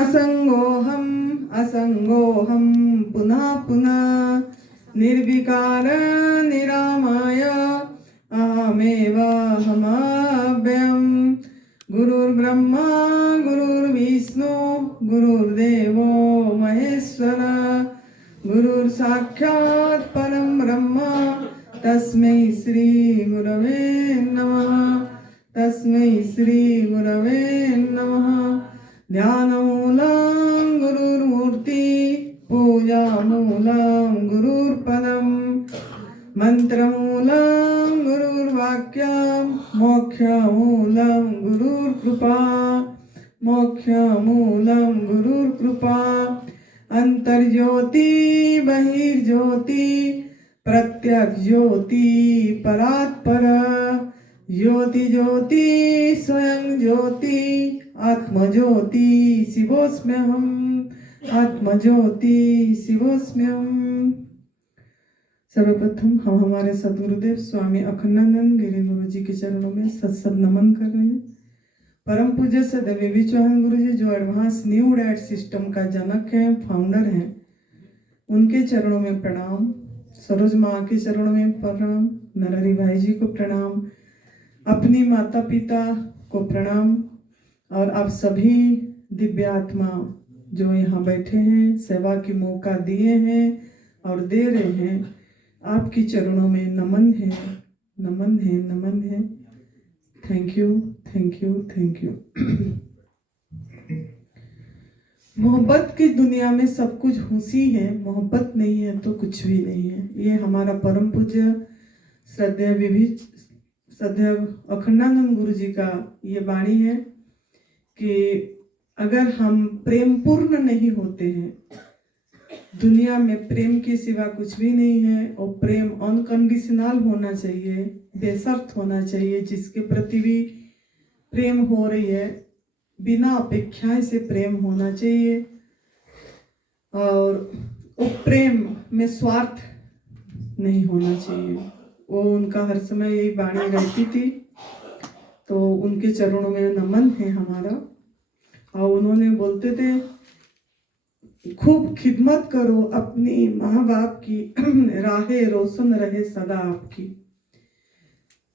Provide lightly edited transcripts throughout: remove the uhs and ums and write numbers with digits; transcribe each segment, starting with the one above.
असंगोहम असंगोहम पुनः पुनः निर्विकार निरामय अहमेव हमाव्ययम् गुरुर्ब्रह्मा गुरुर्विष्णु गुरुर्देवो महेश्वर गुरुर्साक्षात् परं ब्रह्म तस्मै श्री गुरवे नमः तस्मै श्री गुरवे नमः ध्यानमूलं गुरुर्मूर्ति पूजामूलं गुरुर्पदम् मंत्रमूलं गुरुर्वाक्यं मोक्षमूलं गुरुर्कृपा मोक्षमूलं गुरुर्कृपा अंतर्ज्योति बहिर्ज्योति प्रत्यक्ष ज्योति परात्पर ज्योति ज्योति स्वयं ज्योति आत्मज्योति शिवोऽस्म्यहम् आत्मज्योति शिवोऽस्म्यहम्। सर्वप्रथम हम हमारे सदगुरुदेव स्वामी अखंडानंद गिरी गुरु जी के चरणों में सत्सत नमन कर रहे हैं। परम पूज्य सदैव वी चौहान गुरु जी जो एडवांस न्यू डाइट सिस्टम का जनक हैं, फाउंडर हैं, उनके चरणों में प्रणाम। सरोज माँ के चरणों में प्रणाम। नरहरि भाई जी को प्रणाम। अपनी माता पिता को प्रणाम। और आप सभी दिव्य आत्मा जो यहाँ बैठे हैं, सेवा की मौका दिए हैं और दे रहे हैं, आपके चरणों में नमन है, नमन है, नमन है। Thank you, thank you, thank you. मोहब्बत की दुनिया में सब कुछ खुशी है, मोहब्बत नहीं है तो कुछ भी नहीं है। ये हमारा परम पूज्य श्रद्धेय अखंडानंद गुरु जी का ये वाणी है कि अगर हम प्रेम पूर्ण नहीं होते हैं, दुनिया में प्रेम के सिवा कुछ भी नहीं है। और प्रेम अनकंडीशनल होना चाहिए, बेशर्त होना चाहिए। जिसके प्रति भी प्रेम हो रही है, बिना अपेक्षाएं से प्रेम होना चाहिए। और वो प्रेम में स्वार्थ नहीं होना चाहिए। वो उनका हर समय यही वाणी रहती थी। तो उनके चरणों में नमन है हमारा। और उन्होंने बोलते थे, खूब खिदमत करो अपनी माँ बाप की, राहें रोशन रहे सदा आपकी।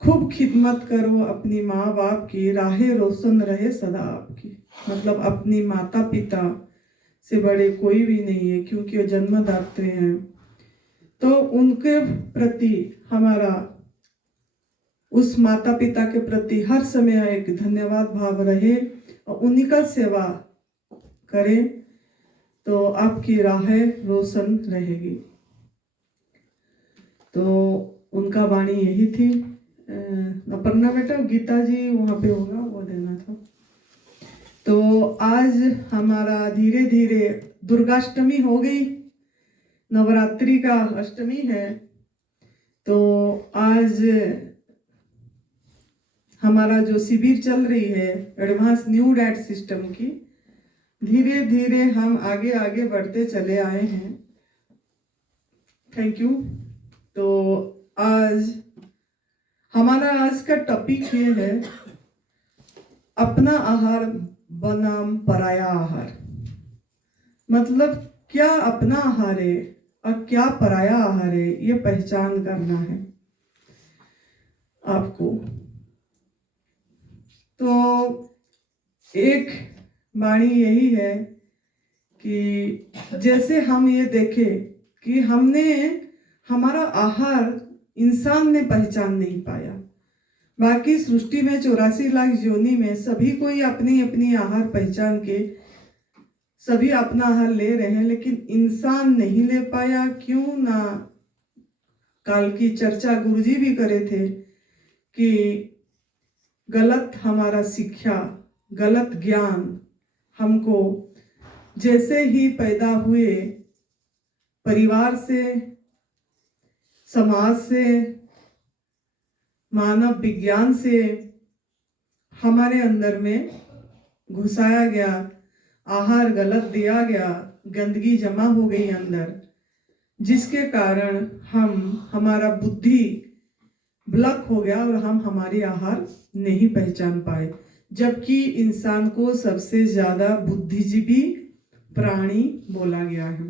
खूब खिदमत करो अपनी माँ बाप की, राहें रोशन रहे सदा आपकी। मतलब अपनी माता पिता से बड़े कोई भी नहीं है, क्योंकि वो जन्मदात्री हैं। तो उनके प्रति हमारा, उस माता पिता के प्रति हर समय एक धन्यवाद भाव रहे और उन्हीं का सेवा करें तो आपकी राहें रोशन रहेगी। तो उनका वाणी यही थी। अपर्णा बेटा, गीता जी वहाँ पे होगा, वो देना था। तो आज हमारा धीरे धीरे दुर्गाष्टमी हो गई, नवरात्रि का अष्टमी है। तो आज हमारा जो शिविर चल रही है एडवांस न्यू डाइट सिस्टम की, धीरे धीरे हम आगे आगे बढ़ते चले आए हैं। Thank you. तो आज हमारा आज का टॉपिक ये है, अपना आहार बनाम पराया आहार। मतलब क्या अपना आहार है और क्या पराया आहार है, ये पहचान करना है आपको। तो एक वाणी यही है कि जैसे हम ये देखें कि हमने हमारा आहार इंसान ने पहचान नहीं पाया। बाकी सृष्टि में 84 लाख योनि में सभी कोई अपनी अपनी आहार पहचान के सभी अपना आहार ले रहे हैं, लेकिन इंसान नहीं ले पाया। क्यों ना? काल की चर्चा गुरुजी भी करे थे कि गलत हमारा शिक्षा, गलत ज्ञान हमको जैसे ही पैदा हुए परिवार से, समाज से, मानव विज्ञान से हमारे अंदर में घुसाया गया, आहार गलत दिया गया, गंदगी जमा हो गई अंदर, जिसके कारण हमारा बुद्धि ब्लॉक हो गया और हम हमारी आहार नहीं पहचान पाए। जबकि इंसान को सबसे ज्यादा बुद्धिजीवी प्राणी बोला गया है।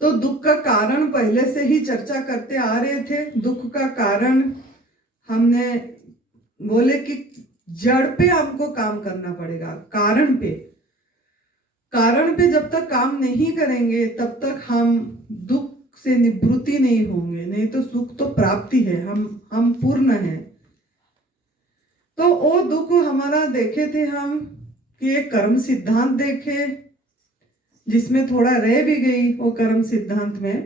तो दुख का कारण पहले से ही चर्चा करते आ रहे थे। दुख का कारण हमने बोले कि जड़ पे हमको काम करना पड़ेगा, कारण पे जब तक काम नहीं करेंगे तब तक हम दुख से निवृत्ति नहीं होंगे। नहीं तो सुख तो प्राप्ति है, हम पूर्ण हैं। तो वो दुख हमारा देखे थे हम कि एक कर्म सिद्धांत देखे, जिसमें थोड़ा रह भी गई वो कर्म सिद्धांत में,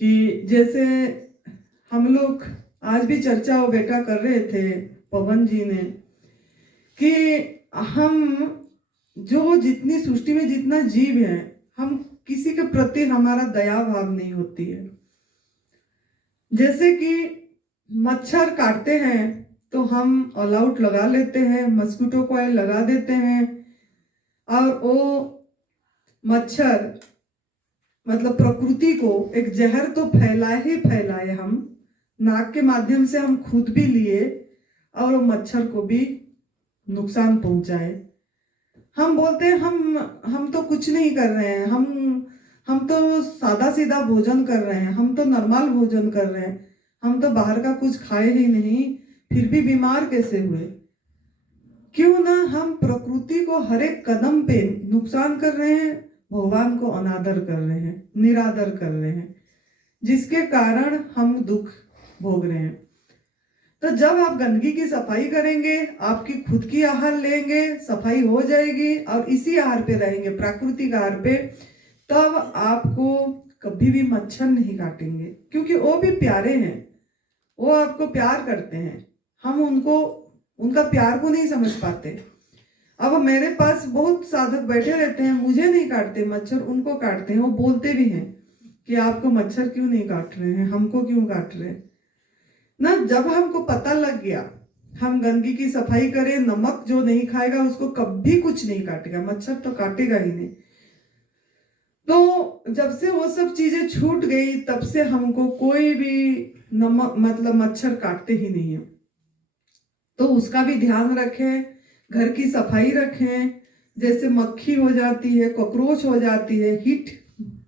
कि जैसे हम लोग आज भी चर्चा वो बेटा कर रहे थे पवन जी ने, कि हम जो जितनी सृष्टि में जितना जीव है, हम किसी के प्रति हमारा दया भाव नहीं होती है। जैसे कि मच्छर काटते हैं तो हम ऑल आउट लगा लेते हैं, मस्कीटो कॉइल लगा देते हैं, और वो मच्छर मतलब प्रकृति को एक जहर तो फैलाए ही फैलाए, हम नाक के माध्यम से हम खुद भी लिए और वो मच्छर को भी नुकसान पहुंचाए। हम बोलते हैं हम तो कुछ नहीं कर रहे हैं, हम तो सादा सीधा भोजन कर रहे हैं, हम तो नॉर्मल भोजन कर रहे हैं, हम तो बाहर का कुछ खाए ही नहीं, फिर भी बीमार कैसे हुए? क्यों ना हम प्रकृति को हर एक कदम पे नुकसान कर रहे हैं, भगवान को अनादर कर रहे हैं, निरादर कर रहे हैं, जिसके कारण हम दुख भोग रहे हैं। तो जब आप गंदगी की सफाई करेंगे, आपकी खुद की आहार लेंगे, सफाई हो जाएगी और इसी आहार पे रहेंगे, प्राकृतिक आहार पे, तब आपको कभी भी मच्छर नहीं काटेंगे, क्योंकि वो भी प्यारे हैं, वो आपको प्यार करते हैं। हम उनका प्यार को नहीं समझ पाते। अब मेरे पास बहुत साधक बैठे रहते हैं, मुझे नहीं काटते मच्छर, उनको काटते हैं। वो बोलते भी हैं कि आपको मच्छर क्यों नहीं काट रहे हैं, हमको क्यों काट रहे हैं ना। जब हमको पता लग गया, हम गंदगी की सफाई करें, नमक जो नहीं खाएगा उसको कभी कुछ नहीं काटेगा, मच्छर तो काटेगा ही नहीं। तो जब से वो सब चीजें छूट गई, तब से हमको कोई भी नमक मतलब मच्छर काटते ही नहीं है। तो उसका भी ध्यान रखें, घर की सफाई रखें। जैसे मक्खी हो जाती है, कॉकरोच हो जाती है, हिट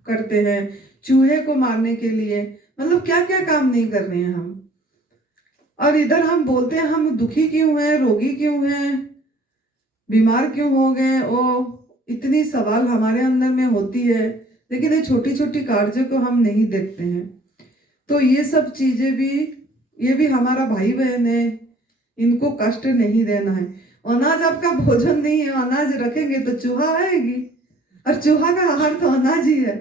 करते हैं चूहे को मारने के लिए, मतलब क्या क्या काम नहीं कर रहे हैं हम। और इधर हम बोलते हैं हम दुखी क्यों हैं, रोगी क्यों हैं, बीमार क्यों हो गए, ओ इतनी सवाल हमारे अंदर में होती है, लेकिन ये छोटी छोटी कार्य को हम नहीं देखते हैं। तो ये सब चीजें भी, ये भी हमारा भाई बहन है, इनको कष्ट नहीं देना है। अनाज आपका भोजन नहीं है, अनाज रखेंगे तो चूहा आएगी, और चूहा का आहार तो अनाज ही है,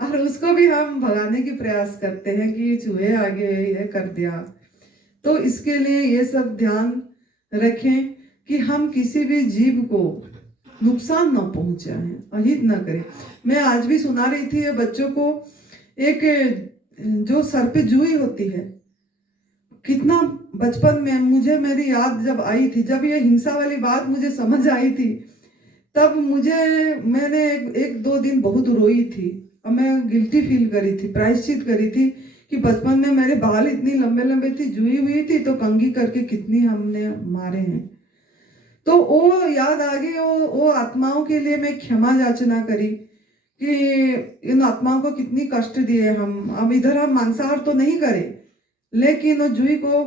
और उसको भी हम भगाने की प्रयास करते हैं कि चूहे आ गए, ये कर दिया। तो इसके लिए ये सब ध्यान रखें कि हम किसी भी जीव को नुकसान न पहुंचाएं, अहित न करें। मैं आज भी सुना रही थी ये बच्चों को, एक जो सर पे जुई होती है, कितना बचपन में मुझे मेरी याद जब आई थी, जब ये हिंसा वाली बात मुझे समझ आई थी, तब मैंने एक दो दिन बहुत रोई थी, और मैं गिल्टी फील करी थी, प्रायश्चित करी थी कि बचपन में मेरे बाल इतनी लंबे लंबे थी, जुई हुई थी, तो कंघी करके कितनी हमने मारे हैं। तो वो याद आ गई, वो आत्माओं के लिए मैं क्षमा याचना करी कि इन आत्माओं को कितनी कष्ट दिए हम। अब इधर हम मांसाहार तो नहीं करे, लेकिन वो जुई को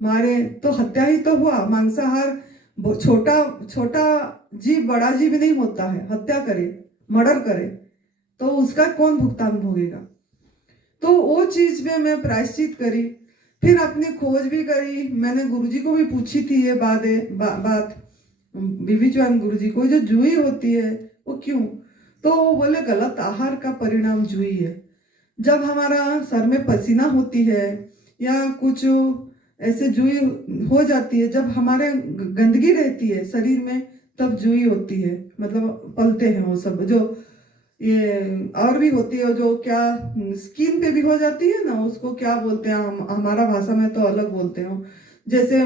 मारे तो हत्या ही तो हुआ। मांसाहार छोटा छोटा जीव बड़ा जीव नहीं होता है, हत्या करे, मर्डर करे, तो उसका कौन भुगतान भोगेगा। तो वो चीज में मैं प्रायश्चित करी, फिर अपनी खोज भी करी। मैंने गुरुजी को भी पूछी थी ये बात बीबी चौहान गुरुजी को, जो जुई होती है वो क्यों, तो वो बोले गलत आहार का परिणाम जुई है। जब हमारा सर में पसीना होती है या कुछ ऐसे जुई हो जाती है, जब हमारे गंदगी रहती है शरीर में, तब जुई होती है, मतलब पलते हैं वो सब। जो ये और भी होती है, जो क्या स्किन पे भी हो जाती है ना, उसको क्या बोलते हैं, हमारा भाषा में तो अलग बोलते हैं। जैसे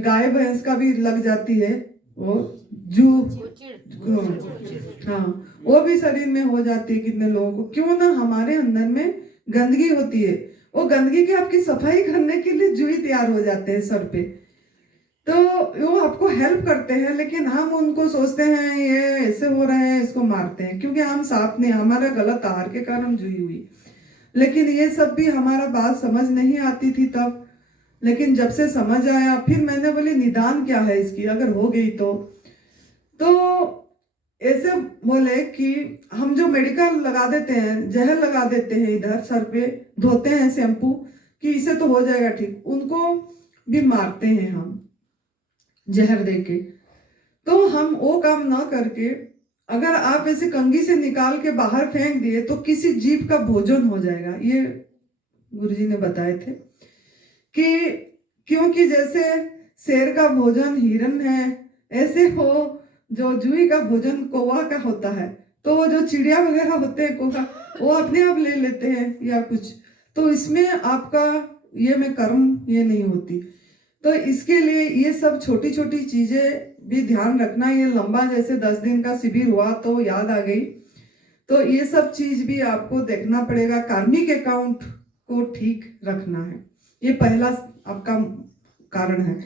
गाय भैंस का भी लग जाती है वो जू, हाँ, वो भी शरीर में हो जाती है कितने लोगों को। क्यों ना, हमारे अंदर में गंदगी होती है, वो गंदगी की आपकी सफाई करने के लिए जुई तैयार हो जाते हैं सर पे। तो वो आपको हेल्प करते हैं, लेकिन हम उनको सोचते हैं ये ऐसे हो रहा है, इसको मारते हैं, क्योंकि हम साथ नहीं, हमारा गलत आहार के कारण जुई हुई। लेकिन ये सब भी हमारा बात समझ नहीं आती थी तब, लेकिन जब से समझ आया फिर मैंने बोली निदान क्या है इसकी, अगर हो गई तो ऐसे बोले कि हम जो मेडिकल लगा देते हैं, जहर लगा देते हैं इधर सर पे, धोते हैं शैम्पू कि इसे तो हो जाएगा ठीक, उनको भी मारते हैं हम जहर देके। तो हम वो काम ना करके अगर आप ऐसे कंघी से निकाल के बाहर फेंक दिए तो किसी जीव का भोजन हो जाएगा। ये गुरुजी ने बताए थे कि क्योंकि जैसे शेर का भोजन हिरन है, ऐसे हो जो जूही का भोजन कौवा का होता है, तो वो जो चिड़िया वगैरह होते हैं कौवा, वो अपने आप ले लेते हैं या कुछ, तो इसमें आपका ये में कर्म ये नहीं होती। तो इसके लिए ये सब छोटी छोटी चीजें भी ध्यान रखना। ये लंबा जैसे 10 दिन का शिविर हुआ तो याद आ गई, तो ये सब चीज भी आपको देखना पड़ेगा। कार्मिक अकाउंट को ठीक रखना है, ये पहला आपका कारण है।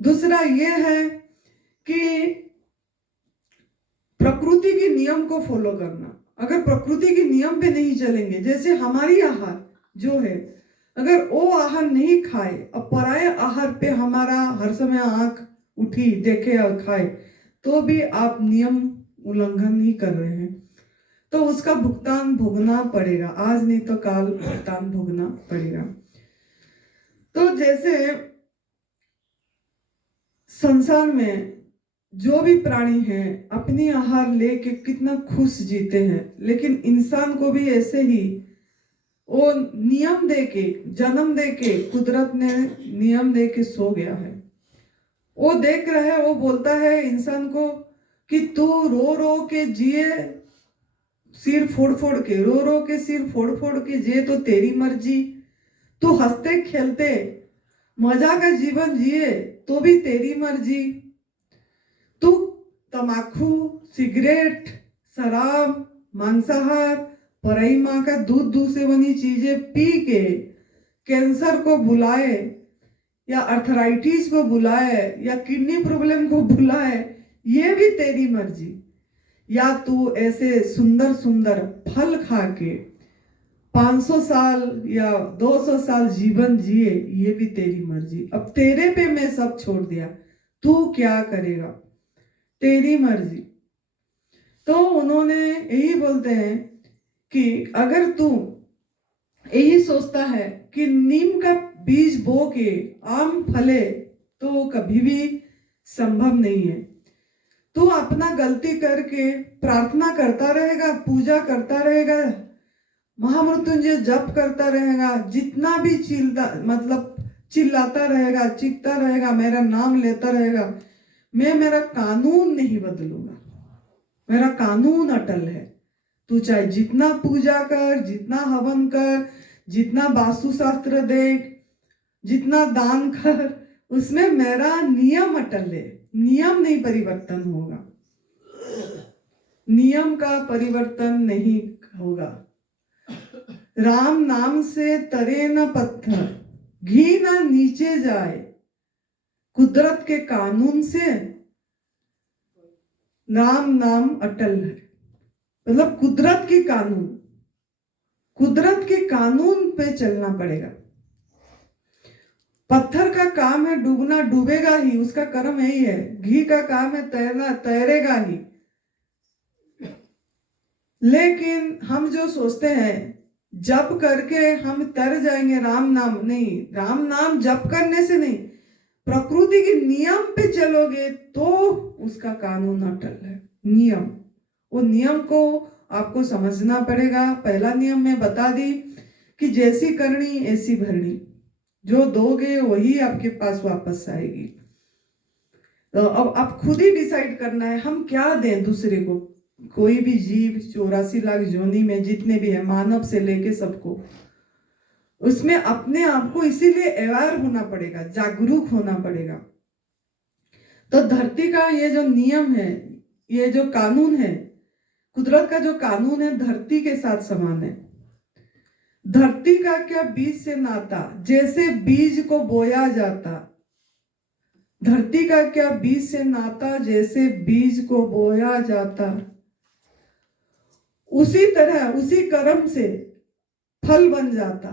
दूसरा ये है कि प्रकृति के नियम को फॉलो करना। अगर प्रकृति के नियम पे नहीं चलेंगे, जैसे हमारी आहार जो है, अगर वो आहार नहीं खाए और पराये आहार पे हमारा हर समय आंख उठी देखे और खाए, तो भी आप नियम उल्लंघन ही कर रहे हैं, तो उसका भुगतान भोगना पड़ेगा, आज नहीं तो काल भुगतान भोगना पड़ेगा। तो जैसे संसार में जो भी प्राणी हैं अपनी आहार लेके कितना खुश जीते हैं, लेकिन इंसान को भी ऐसे ही वो नियम देके जन्म देके कुदरत ने नियम देके सो गया है। वो देख रहा है, वो बोलता है इंसान को कि तू रो रो के जिए, सिर फोड़ फोड़ के रो रो के सिर फोड़ फोड़ के जिए तो तेरी मर्जी, तू हंसते खेलते मजा का जीवन जिए तो भी तेरी मर्जी, तू तमाकू सिगरेट शराब मांसाहार पराई माँ का दूध से बनी चीजें पी के कैंसर को बुलाए या अर्थराइटिस को बुलाए या किडनी प्रॉब्लम को बुलाए, ये भी तेरी मर्जी। या तू ऐसे सुंदर सुंदर फल खा के 500 साल या 200 साल जीवन जिए, ये भी तेरी मर्जी। अब तेरे पे मैं सब छोड़ दिया, तू क्या करेगा, तेरी मर्जी। तो उन्होंने यही बोलते हैं कि अगर तू यही सोचता है कि नीम का बीज बो के आम फले, तो कभी भी संभव नहीं है। तू अपना गलती करके प्रार्थना करता रहेगा, पूजा करता रहेगा, महामृत्युंजय जप करता रहेगा, जितना भी चिल्लाता रहेगा, चीखता रहेगा, मेरा नाम लेता रहेगा, मैं मेरा कानून नहीं बदलूंगा, मेरा कानून अटल है। तू चाहे जितना पूजा कर, जितना हवन कर, जितना वास्तुशास्त्र देख, जितना दान कर, उसमें मेरा नियम अटल है, नियम नहीं परिवर्तन होगा, नियम का परिवर्तन नहीं होगा। राम नाम से तरे न पत्थर, घी ना नीचे जाए, कुदरत के कानून से राम नाम अटल है। मतलब कुदरत के कानून पे चलना पड़ेगा। पत्थर का काम है डूबना, डूबेगा ही, उसका कर्म यही है। घी का काम है तैरना, तैरेगा ही। लेकिन हम जो सोचते हैं जप करके हम तर जाएंगे, राम नाम नहीं, राम नाम जप करने से नहीं, प्रकृति के नियम पे चलोगे तो उसका कानून अटल है। नियम, वो नियम को आपको समझना पड़ेगा। पहला नियम मैं बता दी कि जैसी करनी ऐसी भरनी, जो दोगे वही आपके पास वापस आएगी। तो अब आप खुद ही डिसाइड करना है हम क्या दें दूसरे को। कोई भी जीव 84 लाख योनि में जितने भी है, मानव से लेके सबको, उसमें अपने आप को इसीलिए अवेयर होना पड़ेगा, जागरूक होना पड़ेगा। तो धरती का ये जो नियम है, ये जो कानून है, कुदरत का जो कानून है, धरती के साथ समान है। धरती का क्या बीज से नाता, जैसे बीज को बोया जाता, धरती का क्या बीज से नाता, जैसे बीज को बोया जाता उसी तरह उसी कर्म से फल बन जाता।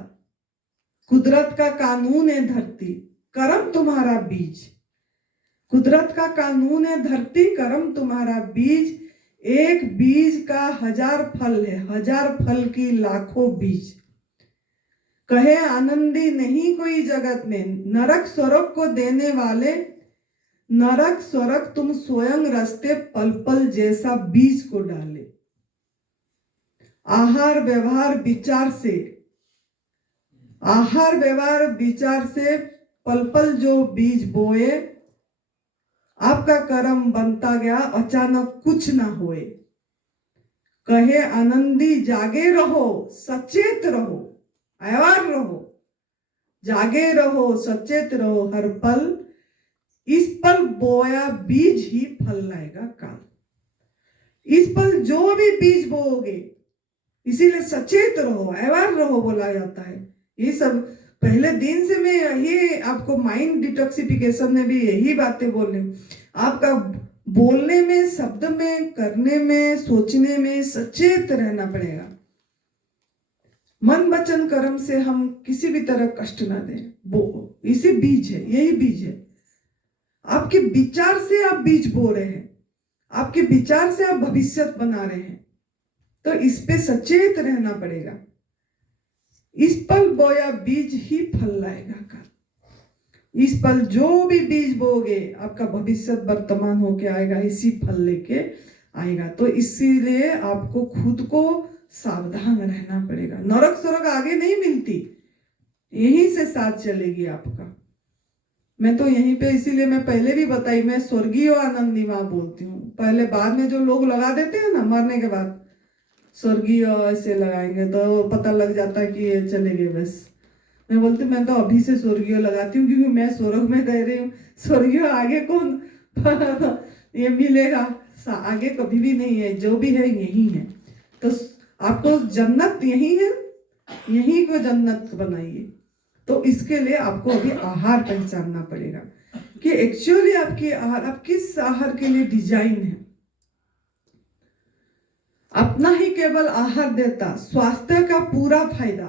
कुदरत का कानून है धरती, कर्म तुम्हारा बीज। कुदरत का कानून है धरती, कर्म तुम्हारा बीज। एक बीज का 1000 फल है, 1000 फल की लाखों बीज। कहे आनंदी नहीं कोई जगत में, नरक स्वर्ग को देने वाले, नरक स्वर्ग तुम स्वयं रस्ते पल पल जैसा बीज को डाले। आहार व्यवहार विचार से, आहार व्यवहार विचार से पल पल जो बीज बोए, आपका कर्म बनता गया अचानक कुछ ना होए। कहे आनंदी जागे रहो, सचेत रहो, अवार रहो, जागे रहो, सचेत रहो हर पल। इस पल बोया बीज ही फल लाएगा काल। इस पल जो भी बीज बोओगे, इसीलिए सचेत रहो, अवार रहो बोला जाता है। ये सब पहले दिन से मैं यही आपको माइंड डिटॉक्सिफिकेशन में भी यही बातें बोल रही हूँ। आपका बोलने में, शब्द में, करने में, सोचने में सचेत रहना पड़ेगा। मन वचन कर्म से हम किसी भी तरह कष्ट ना दें। वो इसी बीज है, यही बीज है। आपके विचार से आप बीज बो रहे हैं, आपके विचार से आप भविष्य बना रहे हैं, तो इस पे सचेत रहना पड़ेगा। इस पल बोया बीज ही फल लाएगा कल। इस पल जो भी बीज बोगे, आपका भविष्य वर्तमान होके आएगा, इसी फल लेके आएगा। तो इसीलिए आपको खुद को सावधान रहना पड़ेगा। नरक स्वर्ग आगे नहीं मिलती, यहीं से साथ चलेगी आपका। मैं तो यहीं पे, इसीलिए मैं पहले भी बताई, मैं स्वर्गीय आनंदी माँ बोलती हूँ। पहले बाद में जो लोग लगा देते हैं ना, मरने के बाद स्वर्गीय ऐसे लगाएंगे तो पता लग जाता है कि ये चले गए बस। मैं बोलती, मैं तो अभी से स्वर्गीय लगाती हूँ, क्योंकि मैं स्वर्ग में रह रही हूँ। स्वर्गीय आगे कौन ये मिलेगा, आगे कभी भी नहीं है, जो भी है यही है। तो आपको जन्नत यही है, यही को जन्नत बनाइए। तो इसके लिए आपको अभी आहार पहचानना पड़ेगा कि एक्चुअली आपकी आहार, आप किस आहार के लिए डिजाइन है। अपना ही केवल आहार देता स्वास्थ्य का पूरा फायदा,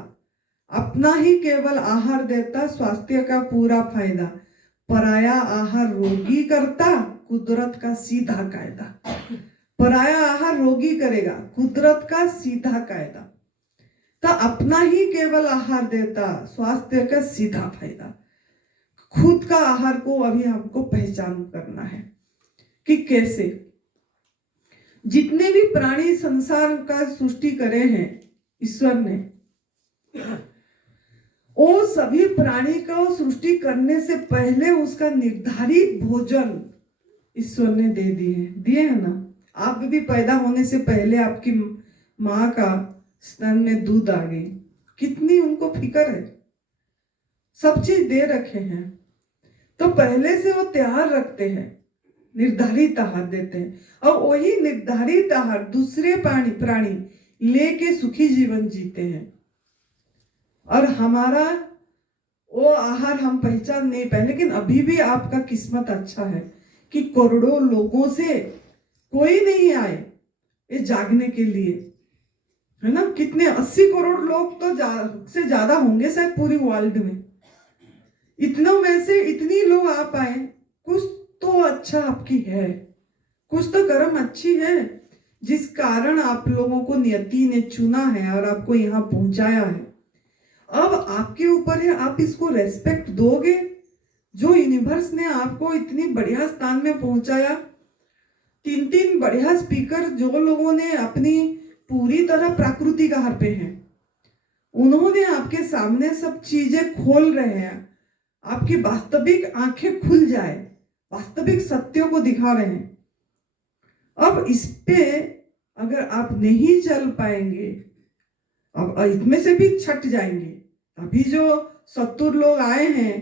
अपना ही केवल आहार देता स्वास्थ्य का पूरा फायदा। पराया आहार रोगी करता, कुदरत का सीधा कायदा। पराया आहार रोगी करेगा, कुदरत का सीधा कायदा। तो अपना ही केवल आहार देता, स्वास्थ्य का सीधा फायदा। खुद का आहार को अभी हमको पहचान करना है कि कैसे। जितने भी प्राणी संसार का सृष्टि करे हैं ईश्वर ने, वो सभी प्राणी को सृष्टि करने से पहले उसका निर्धारित भोजन ईश्वर ने दिए है ना। आप भी पैदा होने से पहले आपकी माँ का स्तन में दूध आ गई, कितनी उनको फिक्र है, सब चीज दे रखे हैं। तो पहले से वो तैयार रखते हैं, निर्धारित आहार देते हैं, और वही निर्धारित आहार दूसरे प्राणी लेके सुखी जीवन जीते हैं। और हमारा वो आहार हम पहचान नहीं पाए, लेकिन अभी भी आपका किस्मत अच्छा है कि करोड़ों लोगों से कोई नहीं आए ये जागने के लिए, है ना। कितने 80 करोड़ लोग तो से ज्यादा होंगे शायद पूरी वर्ल्ड में। इतनों में से इतनी लोग आ पाए, कुछ तो अच्छा आपकी है, कुछ तो कर्म अच्छी है, जिस कारण आप लोगों को नियति ने चुना है और आपको यहाँ पहुंचाया है। अब आपके ऊपर है, आप इसको रेस्पेक्ट दोगे। जो यूनिवर्स ने आपको इतनी बढ़िया स्थान में पहुंचाया, 3 बढ़िया स्पीकर जो लोगों ने अपनी पूरी तरह प्राकृतिक आहार पे हैं, उन्होंने आपके सामने सब चीजें खोल रहे हैं, आपकी वास्तविक आंखें खुल जाए, वास्तविक सत्यों को दिखा रहे हैं। अब इस पे अगर आप नहीं चल पाएंगे, अब इसमें से भी छट जाएंगे। अभी जो 70 लोग आए हैं,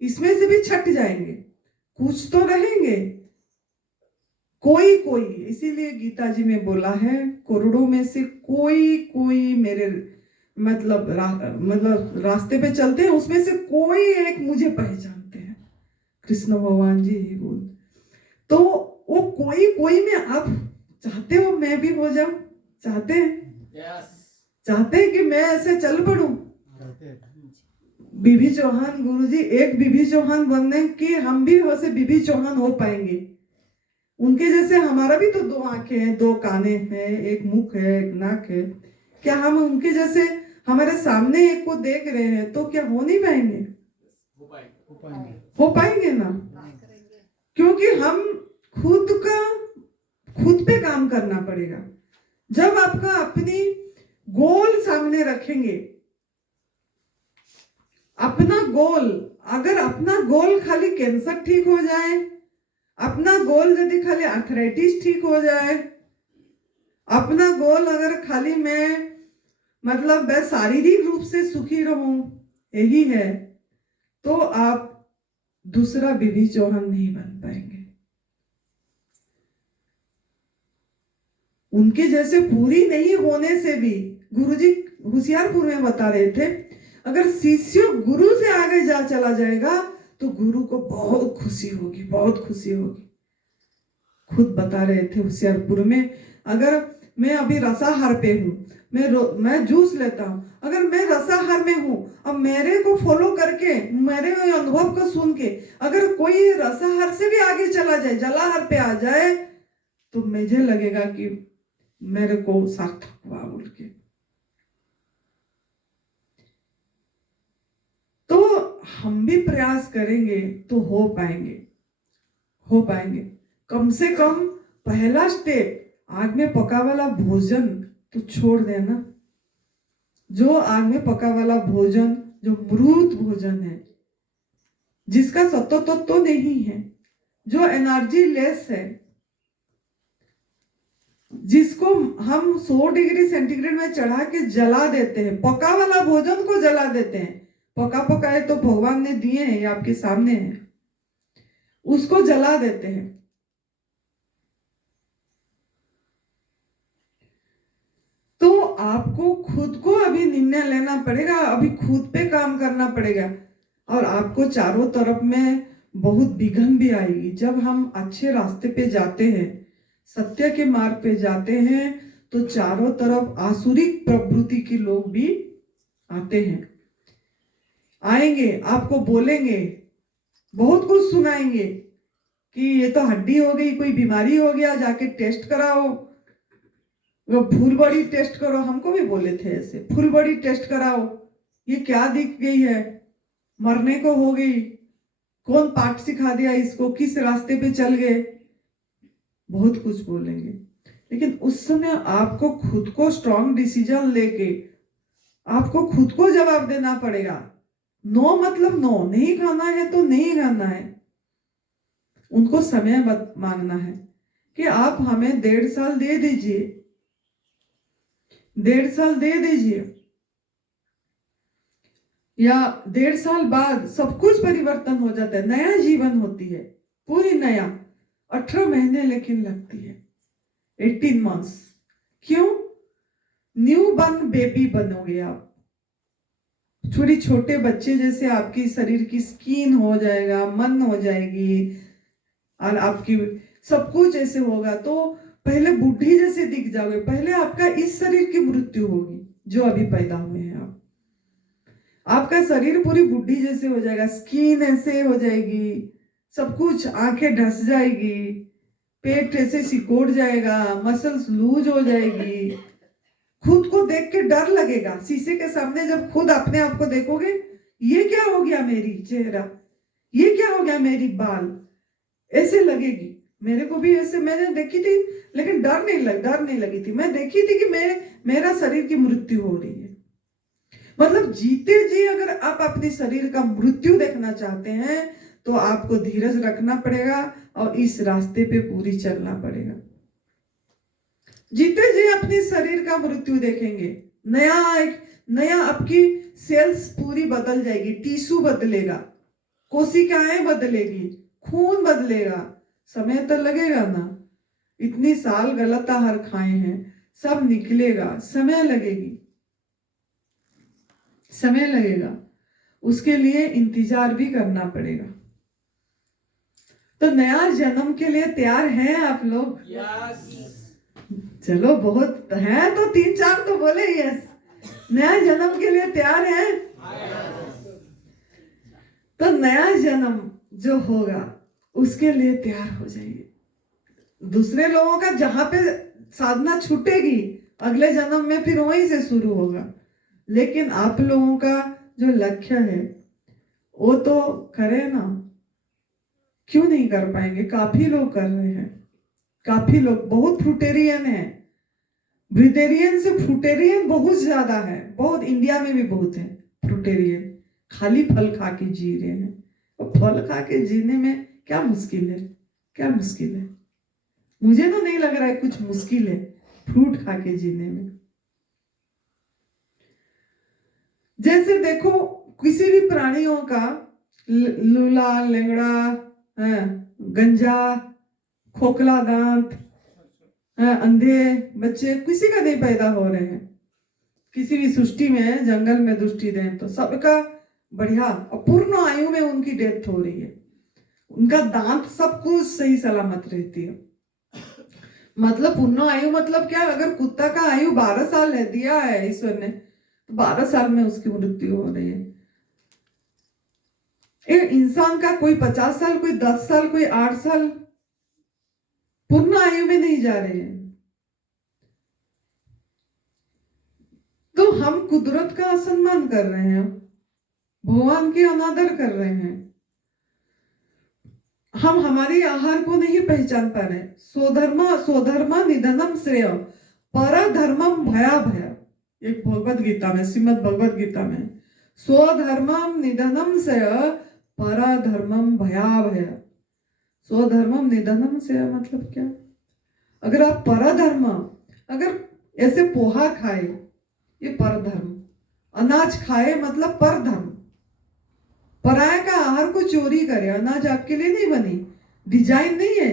इसमें से भी छट जाएंगे, कुछ तो रहेंगे, कोई। इसीलिए गीता जी में बोला है, करोड़ों में से कोई मेरे मतलब रास्ते पे चलते हैं, उसमें से कोई एक मुझे पहचानते हैं। कृष्ण भगवान जी ही गुण। तो वो कोई कोई में आप चाहते हो मैं भी हो जाऊं, चाहते हैं? चाहते हैं कि मैं ऐसे चल पड़ूं? बीबी चौहान गुरुजी एक बीबी चौहान बनने की हम भी वैसे बीबी चौहान हो पाएंगे? उनके जैसे हमारा भी तो 2 आंखें हैं, 2 काने हैं, एक मुख है, एक नाक है। क्या हम उनके जैसे हमारे सामने एक को देख रहे हैं तो क्या हो नहीं पाएंगे? हो पाएंगे ना, क्योंकि हम खुद पे काम करना पड़ेगा। जब आपका अपनी गोल सामने रखेंगे, अपना गोल, अगर अपना गोल खाली कैंसर ठीक हो जाए, अपना गोल यदि खाली आर्थराइटिस ठीक हो जाए, अपना गोल अगर खाली मैं शारीरिक रूप से सुखी रहूं, यही है, तो आप दूसरा बीबी चौहान नहीं बन पाएंगे। उनके जैसे पूरी नहीं होने से भी, गुरुजी होशियारपुर में बता रहे थे, अगर शिष्य गुरु से आगे चला जाएगा तो गुरु को बहुत खुशी होगी, बहुत खुशी होगी। खुद बता रहे थे होशियारपुर में, अगर मैं अभी रसाहार पे हूँ, मैं जूस लेता हूँ, अगर मैं रसाहार में हूँ, अब मेरे को फॉलो करके, मेरे अनुभव को सुन के अगर कोई रसाहार से भी आगे चला जाए, जलाहार पे आ जाए, तो मुझे लगेगा कि मेरे को सार्थक हुआ बोल के। तो हम भी प्रयास करेंगे तो हो पाएंगे। कम से कम पहला स्टेप, आग में पका वाला भोजन तो छोड़ देना। जो आग में पका वाला भोजन, जो मृत भोजन है, जिसका सत्व तत्व नहीं है, जो एनर्जी लेस है, जिसको हम 100 डिग्री सेंटीग्रेड में चढ़ा के जला देते हैं, पका वाला भोजन को जला देते हैं। पका पकाए तो भगवान ने दिए हैं, ये आपके सामने है, उसको जला देते हैं। तो आपको खुद को अभी निर्णय लेना पड़ेगा, अभी खुद पे काम करना पड़ेगा, और आपको चारों तरफ में बहुत विघ्न भी आएगी। जब हम अच्छे रास्ते पे जाते हैं, सत्य के मार्ग पे जाते हैं, तो चारों तरफ आसुरिक प्रवृत्ति के लोग भी आते हैं, आएंगे, आपको बोलेंगे, बहुत कुछ सुनाएंगे कि ये तो हड्डी हो गई, कोई बीमारी हो गया, जाके टेस्ट कराओ, वो फुल बॉडी टेस्ट करो। हमको भी बोले थे ऐसे, फुल बॉडी टेस्ट कराओ, ये क्या दिख गई है, मरने को हो गई, कौन पाठ सिखा दिया इसको, किस रास्ते पे चल गए, बहुत कुछ बोलेंगे। लेकिन उस समय आपको खुद को स्ट्रॉन्ग डिसीजन लेके आपको खुद को जवाब देना पड़ेगा। नो मतलब नो, नहीं खाना है तो नहीं खाना है। उनको समय मांगना है कि आप हमें 1.5 साल दे दीजिए, 1.5 साल दे दीजिए, या 1.5 साल बाद सब कुछ परिवर्तन हो जाता है, नया जीवन होती है, पूरी नया। 18 महीने लेकिन लगती है, 18 मंथ्स। क्यों? न्यू बर्न बेबी बनोगे आप, छोटे बच्चे जैसे आपकी शरीर की स्किन हो जाएगा, मन हो जाएगी, और आपकी सब कुछ ऐसे होगा। तो पहले बूढ़ी जैसे दिख जाओगे, पहले आपका इस शरीर की मृत्यु होगी जो अभी पैदा हुए हैं आप, आपका शरीर पूरी बुढ़ी जैसे हो जाएगा, स्किन ऐसे हो जाएगी, सब कुछ, आंखें ढस जाएगी, पेट ऐसे सिकोड़ जाएगा, मसल्स लूज हो जाएगी, खुद को देख के डर लगेगा। शीशे के सामने जब खुद अपने आप को देखोगे, ये क्या हो गया मेरी चेहरा, ये क्या हो गया मेरी बाल, ऐसे लगेगी। मेरे को भी ऐसे मैंने देखी थी, लेकिन डर नहीं लगी थी। मैं देखी थी कि मेरा शरीर की मृत्यु हो रही है। मतलब जीते जी अगर आप अपने शरीर का मृत्यु देखना चाहते हैं तो आपको धीरज रखना पड़ेगा और इस रास्ते पे पूरी चलना पड़ेगा। जीते जी अपने शरीर का मृत्यु देखेंगे, नया आपकी सेल्स पूरी बदल जाएगी, टिश्यू बदलेगा, कोशिकाएं बदलेगी, खून बदलेगा। समय तो लगेगा ना, इतनी साल गलत आहार खाए हैं, सब निकलेगा, समय लगेगा, उसके लिए इंतजार भी करना पड़ेगा। तो नया जन्म के लिए तैयार हैं आप लोग? चलो, बहुत है तो 3-4 तो बोले यस। नया जन्म के लिए तैयार हैं? तो नया जन्म जो होगा उसके लिए तैयार हो जाइए। दूसरे लोगों का जहां पे साधना छूटेगी अगले जन्म में फिर वहीं से शुरू होगा, लेकिन आप लोगों का जो लक्ष्य है वो तो करे ना। क्यों नहीं कर पाएंगे? काफी लोग कर रहे हैं, काफी लोग। बहुत फ्रूटेरियन है, ब्रिटेरियन से फ्रूटेरियन बहुत ज्यादा है। बहुत, इंडिया में भी बहुत है फ्रूटेरियन, खाली फल खा के जी रहे हैं। और फल खा के जीने में क्या मुश्किल है? क्या मुश्किल है? मुझे तो नहीं लग रहा है कुछ मुश्किल है फ्रूट खा के जीने में। जैसे देखो, किसी भी प्राणियों का लूला, लेंगड़ा, गंजा, खोखला दांत, अंधे बच्चे किसी का नहीं पैदा हो रहे हैं। किसी भी सृष्टि में, जंगल में दृष्टि दें तो सबका बढ़िया और पूर्ण आयु में उनकी डेथ हो रही है। उनका दांत सब कुछ सही सलामत रहती है। मतलब पूर्ण आयु मतलब क्या? अगर कुत्ता का आयु 12 साल है, दिया है ईश्वर ने, तो 12 साल में उसकी मृत्यु हो रही है। इंसान का कोई 50 साल, कोई 10 साल, कोई 8 साल पूर्ण आयु में नहीं जा रहे हैं। तो हम कुदरत का असम्मान कर रहे हैं, भगवान की अनादर कर रहे हैं। हम हमारे आहार को नहीं पहचान पा रहे। स्वधर्म निधनम श्रेय परधर्मम भयाभय, एक भगवत गीता में, श्रीमद् भगवत गीता में, स्वधर्मम निधनम श्रेय परधर्मम भयाभय। स्वधर्मम निधनम श्रेय मतलब क्या? अगर आप परधर्म, अगर ऐसे पोहा खाए, ये परधर्म। अनाज खाए मतलब परधर्म। पराया का आहार को चोरी करे। अनाज आपके लिए नहीं बनी, डिजाइन नहीं है।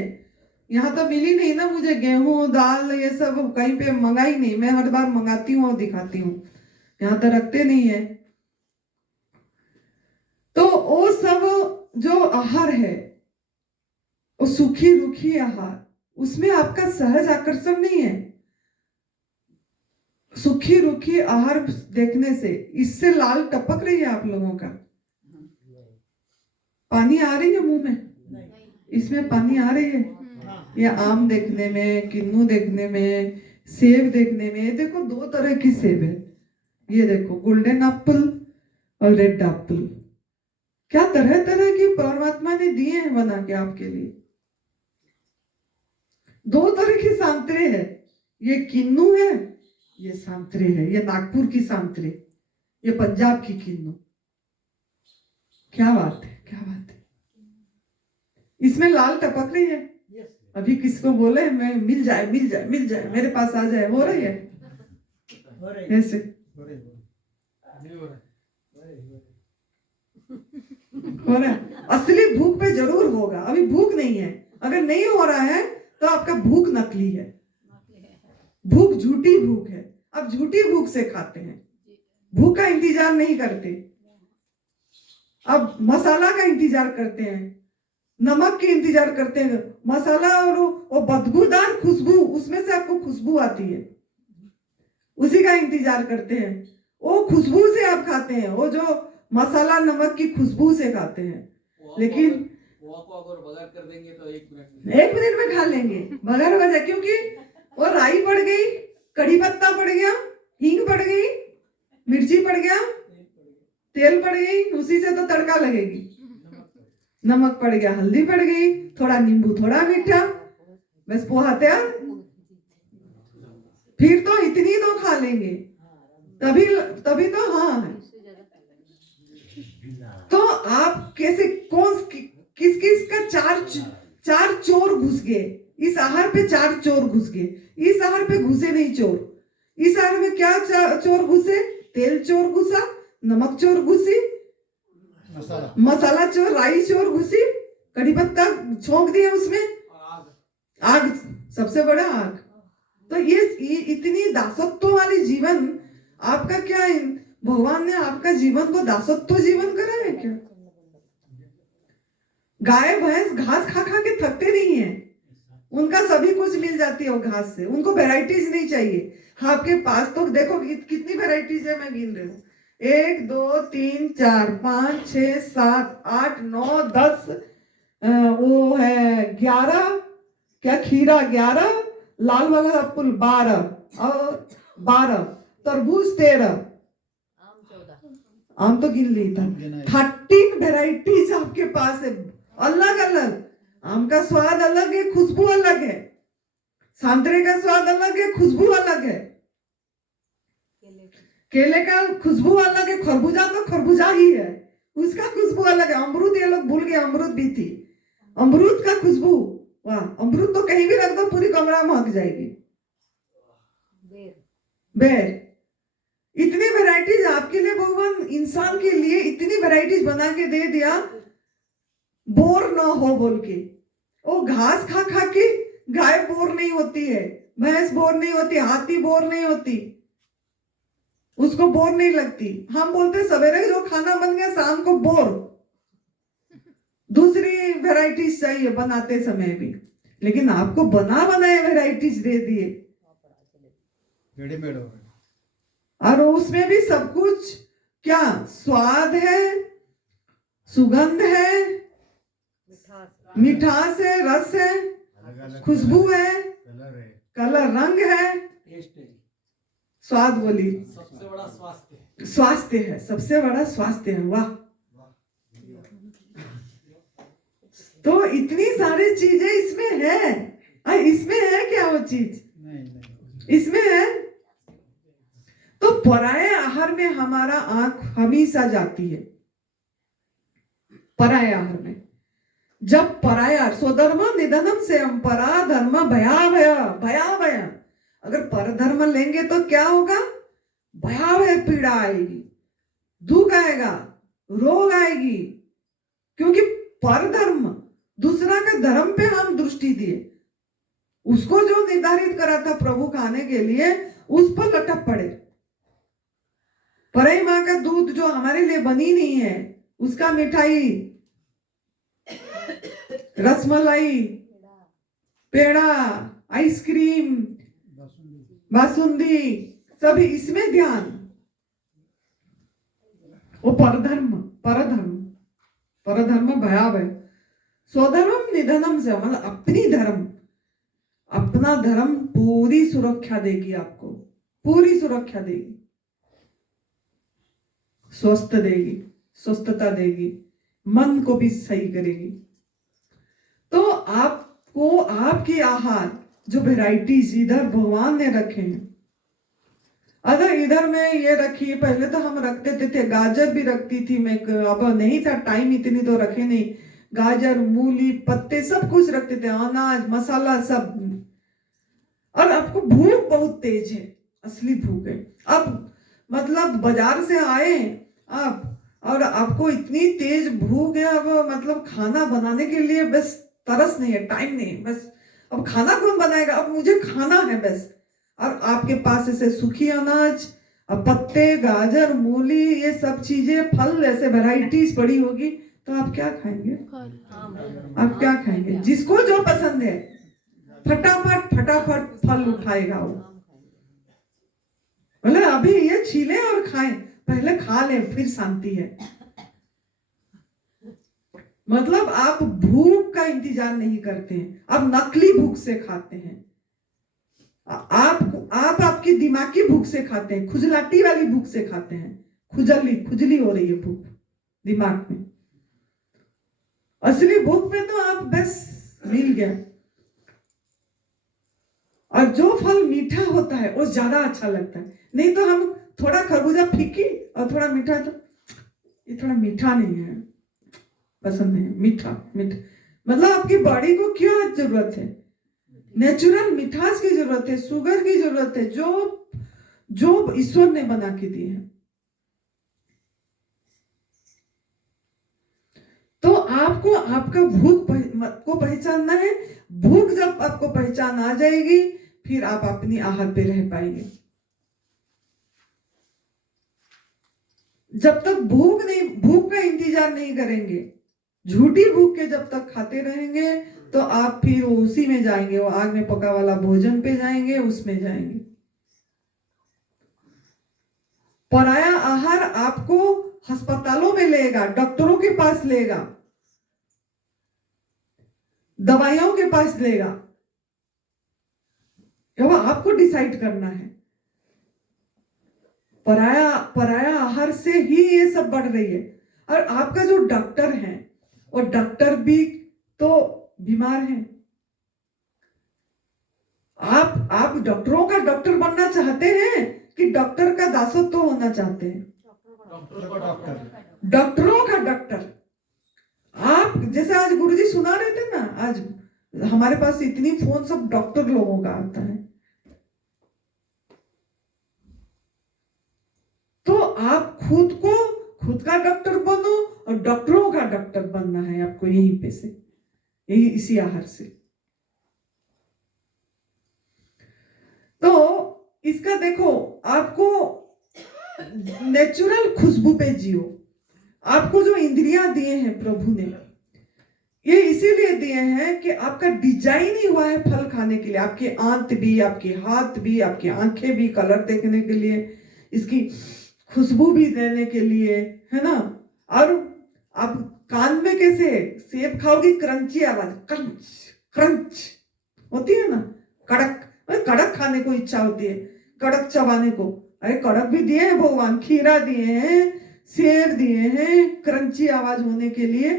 यहाँ तो मिली नहीं ना मुझे गेहूं, दाल, ये सब कहीं पे मंगाई नहीं। मैं हर बार मंगाती हूँ और दिखाती हूँ, यहाँ तो रखते नहीं है। तो वो सब जो आहार है, वो सूखी रूखी आहार, उसमें आपका सहज आकर्षण नहीं है। सूखी रूखी आहार देखने से, इससे लाल टपक रही है आप लोगों का, पानी आ रही है मुंह में, इसमें पानी आ रही है। ये आम देखने में, किन्नू देखने में, सेब देखने में। देखो 2 तरह की सेब है, ये देखो गोल्डन एप्पल और रेड एप्पल। क्या तरह तरह की परमात्मा ने दिए हैं बना के आपके लिए। 2 तरह की संतरे है, ये किन्नू है, ये संतरे है। ये नागपुर की संतरे, ये पंजाब की किन्नू। क्या बात है, क्या बात है। इसमें लाल टपक रही है। अभी किसको बोले मैं मिल जाए, मिल जाए, मिल जाए, मेरे पास आ जाए, हो रही है ऐसे? हो रहा है। असली भूख पे जरूर होगा, अभी भूख नहीं है। अगर नहीं हो रहा है तो आपका भूख नकली है, भूख झूठी भूख है। आप झूठी भूख से खाते हैं, भूख का इंतजार नहीं करते। अब मसाला का इंतजार करते हैं, नमक के इंतजार करते हैं। मसाला और वो बदबूदार खुशबू, उसमें से आपको खुशबू आती है, उसी का इंतजार करते हैं। वो खुशबू से आप खाते हैं, वो जो मसाला नमक की खुशबू से खाते हैं। लेकिन को अगर बघार कर देंगे तो 1 मिनट में खा लेंगे बगैर वजह, क्योंकि वो राई पड़ गई, कड़ी पत्ता पड़ गया, हींग पड़ गई, मिर्ची पड़ गया, तेल पड़ गई, उसी से तो तड़का लगेगी। नमक पड़ गया, हल्दी पड़ गई, थोड़ा नींबू, थोड़ा मीठा, बस पोहा तैयार। फिर तो इतनी तो खा लेंगे, तभी तभी तो। हाँ, तो आप कैसे, कौन किस किस का चार चोर घुस गए इस आहार पे। 4 चोर घुस गए इस आहार पे, घुसे नहीं चोर। इस आहार में क्या चोर घुसे? तेल चोर घुसा, नमक चोर घुसी, मसाला चोर, राई चोर घुसी, कड़ी पत्ता छोंक दिया उसमें, आग, सबसे बड़ा आग। तो ये इतनी दासत्व वाली जीवन आपका क्या है? भगवान ने आपका जीवन को दासत्व जीवन करा है क्या? गाय भैंस घास खा खा के थकते नहीं है, उनका सभी कुछ मिल जाती है वो घास से, उनको वेराइटीज नहीं चाहिए। आपके पास तो देखो कितनी वेराइटीज है, मैं गिन रही हूँ, 1 2 3 4 5 6 7 8 9 10, वो है 11, क्या खीरा 11, लाल वाला एप्पल 12 और 12, तरबूज 13, आम तो गिन ली था, 13 वेराइटीज आपके पास है, अलग अलग। आम का स्वाद अलग है, खुशबू अलग है, संतरे का स्वाद अलग है, खुशबू अलग है, केले का खुशबू अलग है, खरबूजा तो खरबूजा ही है, उसका खुशबू अलग है। अमरूद ये लोग भूल गए, अमरूद भी थी, अमरूद का खुशबू, वाह, अमरूद तो कहीं भी रख दो पूरी कमरा महक जाएगी। बेर, इतनी वैरायटीज आपके लिए भगवान, इंसान के लिए इतनी वैरायटीज बना के दे दिया, बोर ना हो बोल के। वो घास खा खा के गाय बोर नहीं होती है, भैंस बोर नहीं होती, हाथी बोर नहीं होती, उसको बोर नहीं लगती। हम बोलते सवेरे जो खाना बन गया शाम को बोर, दूसरी वैरायटीज चाहिए बनाते समय भी, लेकिन आपको बना बनाए वैरायटीज दे दिए रेडीमेड हो गए। और उसमें भी सब कुछ क्या स्वाद है, सुगंध है, मिठास है, रस है, खुशबू है, कलर रंग है, टेस्ट है, स्वाद बोली, सबसे बड़ा स्वास्थ्य है। स्वास्थ्य है, सबसे बड़ा स्वास्थ्य है। वाह, तो इतनी सारी चीजें इसमें है। इसमें है क्या वो चीज? नहीं। इसमें है। तो पराये आहार में हमारा आंख हमेशा जाती है, पराये आहार में। जब पराया स्वधर्म निधनम से हम परा धर्म भयावह भयावह, अगर परधर्म लेंगे तो क्या होगा? भयावह पीड़ा आएगी, दुख आएगा, रोग आएगी, क्योंकि परधर्म दूसरा का धर्म पे हम दृष्टि दिए, उसको जो निर्धारित करा था प्रभु खाने के लिए उस पर लटक पड़े। परई माँ का दूध जो हमारे लिए बनी नहीं है, उसका मिठाई, रसमलाई, पेड़ा, आइसक्रीम, बासुंदी, सभी इसमें ध्यान। वो परधर्म, परधर्म, परधर्म भयावह। स्वधर्म निधनम से मतलब अपनी धर्म, अपना धर्म पूरी सुरक्षा देगी आपको, पूरी सुरक्षा देगी, स्वस्थ देगी, स्वस्थता देगी, मन को भी सही करेगी। तो आपको आपकी आहार जो वैराइटीज इधर भगवान ने रखे हैं, अगर इधर में ये रखी, पहले तो हम रखते थे गाजर भी रखती थी मैं, अब नहीं था टाइम, इतनी तो रखे नहीं, गाजर, मूली, पत्ते सब कुछ रखते थे, अनाज, मसाला सब। और आपको भूख बहुत तेज है, असली भूख है। अब मतलब बाजार से आए आप और आपको इतनी तेज भूख है, अब मतलब खाना बनाने के लिए बस तरस नहीं है, टाइम नहीं है, बस अब खाना कौन बनाएगा, अब मुझे खाना है बस। और आपके पास ऐसे सूखी अनाज, अब पत्ते, गाजर, मूली, ये सब चीजें, फल, ऐसे वैराइटीज पड़ी होगी, तो आप क्या खाएंगे? आप क्या खाएंगे? जिसको जो पसंद है फटाफट फटाफट फल उठाएगा वो, बोले अभी ये छीले और खाएं, पहले खा ले फिर शांति है। मतलब आप भूख का इंतजार नहीं करते हैं, आप नकली भूख से खाते हैं, आप आपकी दिमागी भूख से खाते हैं, खुजलाटी वाली भूख से खाते हैं, खुजली हो रही है भूख दिमाग में। असली भूख में तो आप बस मिल गया। और जो फल मीठा होता है वो ज्यादा अच्छा लगता है, नहीं तो हम थोड़ा खरबूजा फीकी और थोड़ा मीठा, तो ये थोड़ा मीठा नहीं है, पसंद नहीं, मीठा मीठा। मतलब आपकी बॉडी को क्या जरूरत है? नेचुरल मिठास की जरूरत है, शुगर की जरूरत है, जो ईश्वर ने बना के दी है। तो आपको आपका भूख को पहचानना है। भूख जब आपको पहचान आ जाएगी, फिर आप अपनी आहार पे रह पाएंगे। जब तक भूख का इंतजार नहीं करेंगे, झूठी भूख के जब तक खाते रहेंगे तो आप फिर उसी में जाएंगे, वो आग में पका वाला भोजन पे जाएंगे, उसमें जाएंगे। पराया आहार आपको अस्पतालों में लेगा, डॉक्टरों के पास लेगा, दवाइयों के पास लेगा। वो आपको डिसाइड करना है। पराया आहार से ही ये सब बढ़ रही है। और आपका जो डॉक्टर है, और डॉक्टर भी तो बीमार हैं। आप डॉक्टरों का डॉक्टर बनना चाहते हैं कि डॉक्टर का दासत्व होना चाहते हैं? डॉक्टरों का डॉक्टर। आप जैसे आज गुरुजी सुना रहे थे ना, आज हमारे पास इतनी फोन सब डॉक्टर लोगों का आता है। तो आप खुद का डॉक्टर बनो, और डॉक्टरों का डॉक्टर बनना है आपको यहीं पे से, यही इसी आहार से। तो इसका देखो, आपको नेचुरल खुशबू पे जियो। आपको जो इंद्रियां दिए हैं प्रभु ने, ये इसीलिए दिए हैं कि आपका डिजाइन ही हुआ है फल खाने के लिए। आपके आंत भी, आपके हाथ भी, आपकी आंखें भी कलर देखने के लिए, इसकी खुशबू भी देने के लिए, है ना। और आप कान में कैसे सेब खाओगी, क्रंची आवाज, क्रंच क्रंच होती है ना, कड़क कड़क खाने को इच्छा होती है, कड़क चबाने को। अरे कड़क भी दिए हैं भगवान, खीरा दिए हैं, सेब दिए हैं, क्रंची आवाज होने के लिए।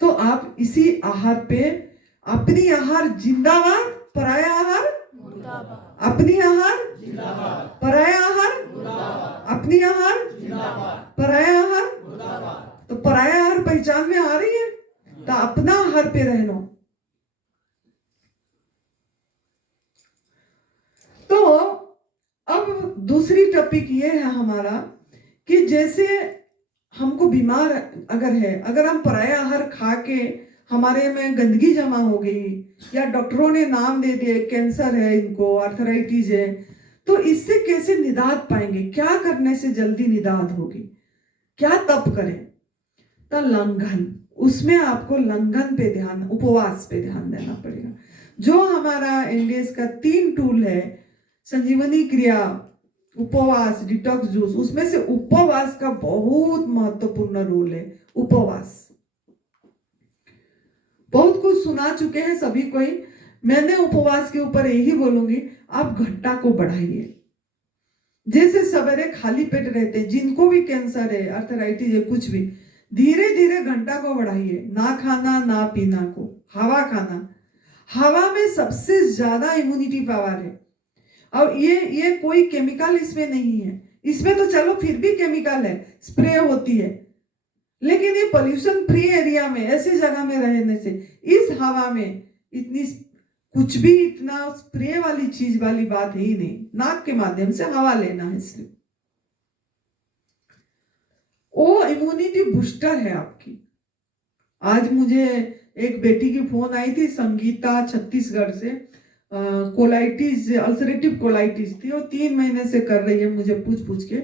तो आप इसी आहार पे, अपनी आहार जिंदाबाद, पराया आहार मुर्दाबाद। अपनी आहार जिंदाबाद, पराया आहार मुर्दाबाद। अपनी आहार जिंदाबाद, पराया आहार मुर्दाबाद। तो पराया आहार पहचान में आ रही है, तो अपना आहार पे रहना। तो अब दूसरी टॉपिक ये है हमारा कि जैसे हमको बीमार अगर है, अगर हम पराया आहार खा के हमारे में गंदगी जमा हो गई, या डॉक्टरों ने नाम दे दिए कैंसर है इनको, आर्थराइटिस है, तो इससे कैसे निदात पाएंगे? क्या करने से जल्दी निदात होगी? क्या तप करें? तो लंघन, उसमें आपको लंघन पे ध्यान, उपवास पे ध्यान देना पड़ेगा। जो हमारा एनडीएस का 3 टूल है, संजीवनी क्रिया, उपवास, डिटॉक्स जूस, उसमें से उपवास का बहुत महत्वपूर्ण रोल है। उपवास बहुत कुछ सुना चुके हैं सभी कोई। मैंने उपवास के ऊपर यही बोलूंगी, आप घंटा को बढ़ाइए। जैसे सवेरे खाली पेट रहते, जिनको भी कैंसर है, आर्थराइटिस है, कुछ भी, धीरे धीरे घंटा को बढ़ाइए। ना खाना ना पीना को, हवा खाना। हवा में सबसे ज्यादा इम्यूनिटी पावर है। और ये कोई केमिकल इसमें नहीं है। इसमें तो चलो फिर भी केमिकल है, स्प्रे होती है, लेकिन ये पोल्यूशन फ्री एरिया में, ऐसी जगह में रहने से, इस हवा में इतनी कुछ भी इतना स्प्रे वाली चीज वाली बात है ही नहीं। नाक के माध्यम से हवा लेना है सिर्फ, वो इम्यूनिटी बूस्टर है आपकी। आज मुझे एक बेटी की फोन आई थी, संगीता, छत्तीसगढ़ से। कोलाइटिस, अल्सरेटिव कोलाइटिस थी, वो 3 महीने से कर रही है। मुझे पूछ के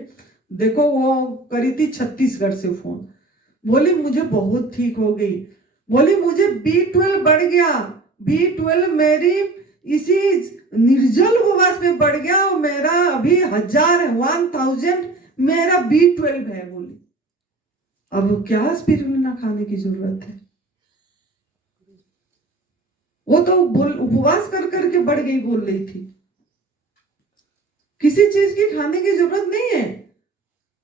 देखो, वो करी थी छत्तीसगढ़ से फोन। बोली मुझे बहुत ठीक हो गई। बोली मुझे B12 बढ़ गया, B12 मेरी इसी निर्जल उपवास में बढ़ गया, और मेरा अभी 1000 मेरा B12 है। बोली अब क्या स्पिरुलिना खाने की जरूरत है? वो तो उपवास कर करके बढ़ गई बोल रही थी। किसी चीज की खाने की जरूरत नहीं है।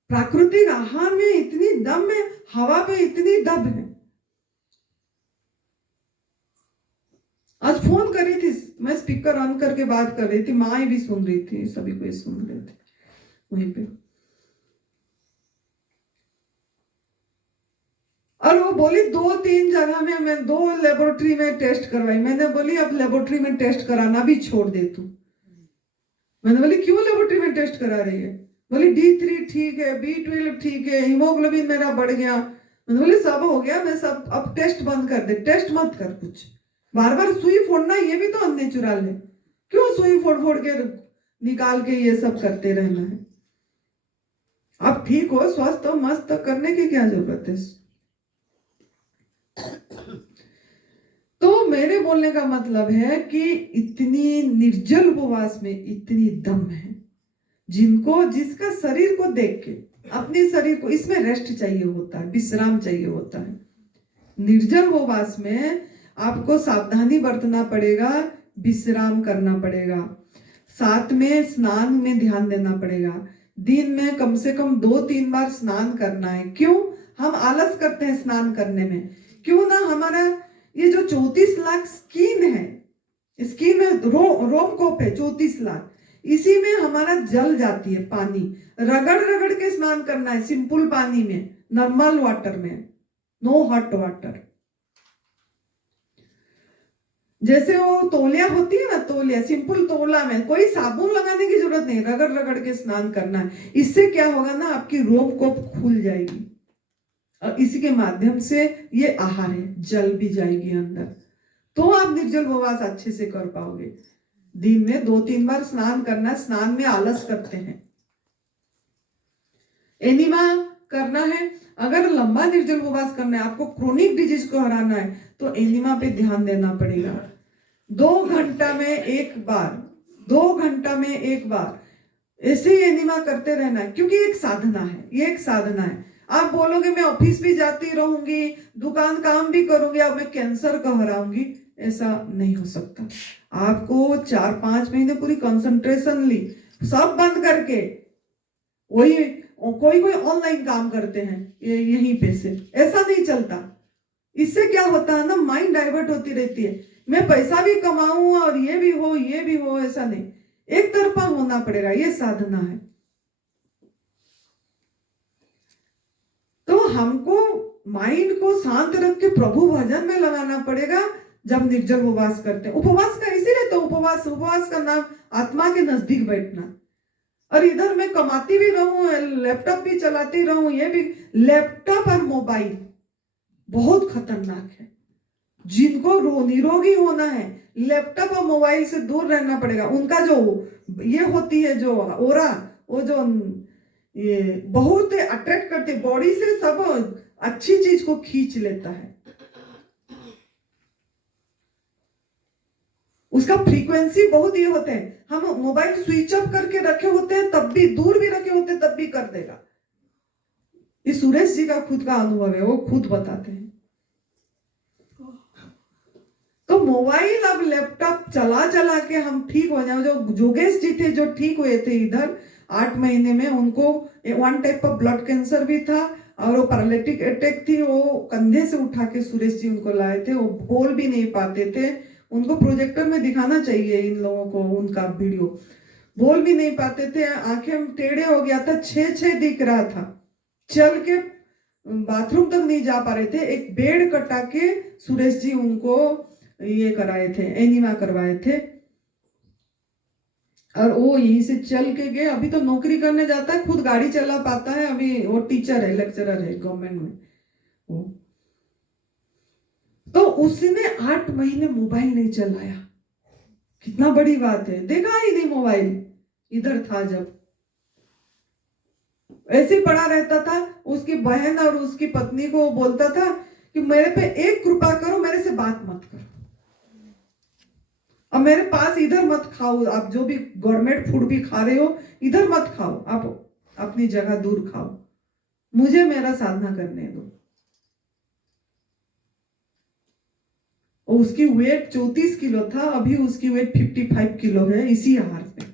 प्राकृतिक आहार में इतनी दम है, हवा पे इतनी दम है। आज फोन करी थी मैं, स्पीकर ऑन करके बात कर रही थी, माँ भी सुन रही थी, सभी कोई सुन रहे थे वहीं पे। और वो बोली 2-3 जगह में, मैं 2 लेबोरेटरी में टेस्ट करवाई। मैंने बोली अब लेबोरेटरी में टेस्ट कराना भी छोड़ दे तू। मैंने बोली क्यों लेबोरेटरी में टेस्ट करा रही है? बोली D3 ठीक है, B12 ठीक है, हीमोग्लोबिन मेरा बढ़ गया। मैंने बोली सब हो गया, मैं सब, अब टेस्ट बंद कर दे, टेस्ट मत कर कुछ। बार बार सुई फोड़ना ये भी तो अननेचुरल है। क्यों सुई फोड़ फोड़ के निकाल के ये सब करते रहना है? आप ठीक हो, स्वस्थ हो, मस्त हो, करने की क्या जरूरत है? तो मेरे बोलने का मतलब है कि इतनी निर्जल उपवास में इतनी दम है, जिनको जिसका शरीर को देख के अपने शरीर को, इसमें रेस्ट चाहिए होता है, विश्राम चाहिए होता है। निर्जल उपवास में आपको सावधानी बरतना पड़ेगा, विश्राम करना पड़ेगा, साथ में स्नान में ध्यान देना पड़ेगा। दिन में कम से कम 2-3 बार स्नान करना है। क्यों हम आलस करते हैं स्नान करने में? क्यों ना हमारा ये जो 34 लाख स्किन है, स्किन में रोमकूप है 34 लाख, इसी में हमारा जल जाती है पानी। रगड़ रगड़ के स्नान करना है, सिंपल पानी में, नॉर्मल वाटर में, नो हॉट वाटर। जैसे वो तौलिया होती है ना, तौलिया, सिंपल तौला में कोई साबुन लगाने की जरूरत नहीं, रगड़ रगड़ के स्नान करना है। इससे क्या होगा ना, आपकी रोमकूप खुल जाएगी और इसी के माध्यम से ये आहार है, जल भी जाएगी अंदर, तो आप निर्जल उपवास अच्छे से कर पाओगे। दिन में 2-3 बार स्नान करना। स्नान में आलस करते हैं। एनिमा करना है, अगर लंबा निर्जल उपवास करना है, आपको क्रोनिक डिजीज को हराना है, तो एनिमा पे ध्यान देना पड़ेगा। 2 घंटा में एक बार, 2 घंटा में एक बार ऐसे ही एनिमा करते रहना है, क्योंकि एक साधना है, ये एक साधना है। आप बोलोगे मैं ऑफिस भी जाती रहूंगी, दुकान काम भी करूंगी, अब मैं कैंसर को हराऊंगी, ऐसा नहीं हो सकता। आपको 4-5 महीने पूरी कंसंट्रेशन ली, सब बंद करके, वही कोई कोई ऑनलाइन काम करते हैं यहीं पे से, ऐसा नहीं चलता। इससे क्या होता है ना, माइंड डाइवर्ट होती रहती है। मैं पैसा भी कमाऊं और ये भी हो, ये भी हो, ऐसा नहीं, एक तरफा होना पड़ेगा, ये साधना है। तो हमको माइंड को शांत रख के प्रभु भजन में लगाना पड़ेगा जब निर्जल उपवास करते हैं। उपवास का इसीलिए तो उपवास का नाम आत्मा के नजदीक बैठना। और इधर मैं कमाती भी रहूं, लैपटॉप भी चलाती रहूं, ये भी, लैपटॉप और मोबाइल बहुत खतरनाक है। जिनको निरोगी होना है, लैपटॉप और मोबाइल से दूर रहना पड़ेगा। उनका जो ये होती है, जो ओरा, वो जो ये बहुत अट्रैक्ट करती, बॉडी से सब अच्छी चीज को खींच लेता है। उसका फ्रीक्वेंसी बहुत ये होते हैं। हम मोबाइल स्विच ऑफ करके रखे होते हैं, तब भी, दूर भी रखे होते हैं, तब भी कर देगा। ये सुरेश जी का खुद का अनुभव है, वो खुद बताते हैं। तो मोबाइल अब लैपटॉप चला चला के हम ठीक हो जाए। जो जोगेश जी थे, जो ठीक हुए थे इधर 8 महीने में, उनको 1 टाइप ऑफ ब्लड कैंसर भी था और वो पैरालिटिक अटैक थी। वो कंधे से उठा के सुरेश जी उनको लाए थे। वो बोल भी नहीं पाते थे, उनको प्रोजेक्टर में दिखाना चाहिए इन लोगों को उनका वीडियो। बोल भी नहीं पाते थे, आंखें टेढ़े हो गया था, 6 दिख रहा था, चल के बाथरूम तक नहीं जा पा रहे थे। एक बेड कटा के सुरेश जी उनको ये कराए थे, एनिमा करवाए थे, और वो यहीं से चल के गए। अभी तो नौकरी करने जाता है, खुद गाड़ी चला पाता है, अभी वो टीचर है, लेक्चरर है गवर्नमेंट में वो। तो उसने 8 महीने मोबाइल नहीं चलाया। कितना बड़ी बात है, देखा ही नहीं मोबाइल, इधर था जब, ऐसे पड़ा रहता था। उसकी बहन और उसकी पत्नी को बोलता था कि मेरे पे एक कृपा करो, मेरे से बात मत करो, अब मेरे पास इधर मत खाओ, आप जो भी गवर्नमेंट फूड भी खा रहे हो इधर मत खाओ, आप अपनी जगह दूर खाओ, मुझे मेरा साधना करने दो। उसकी वेट 34 किलो था, अभी उसकी वेट 55 किलो है, इसी आहार में,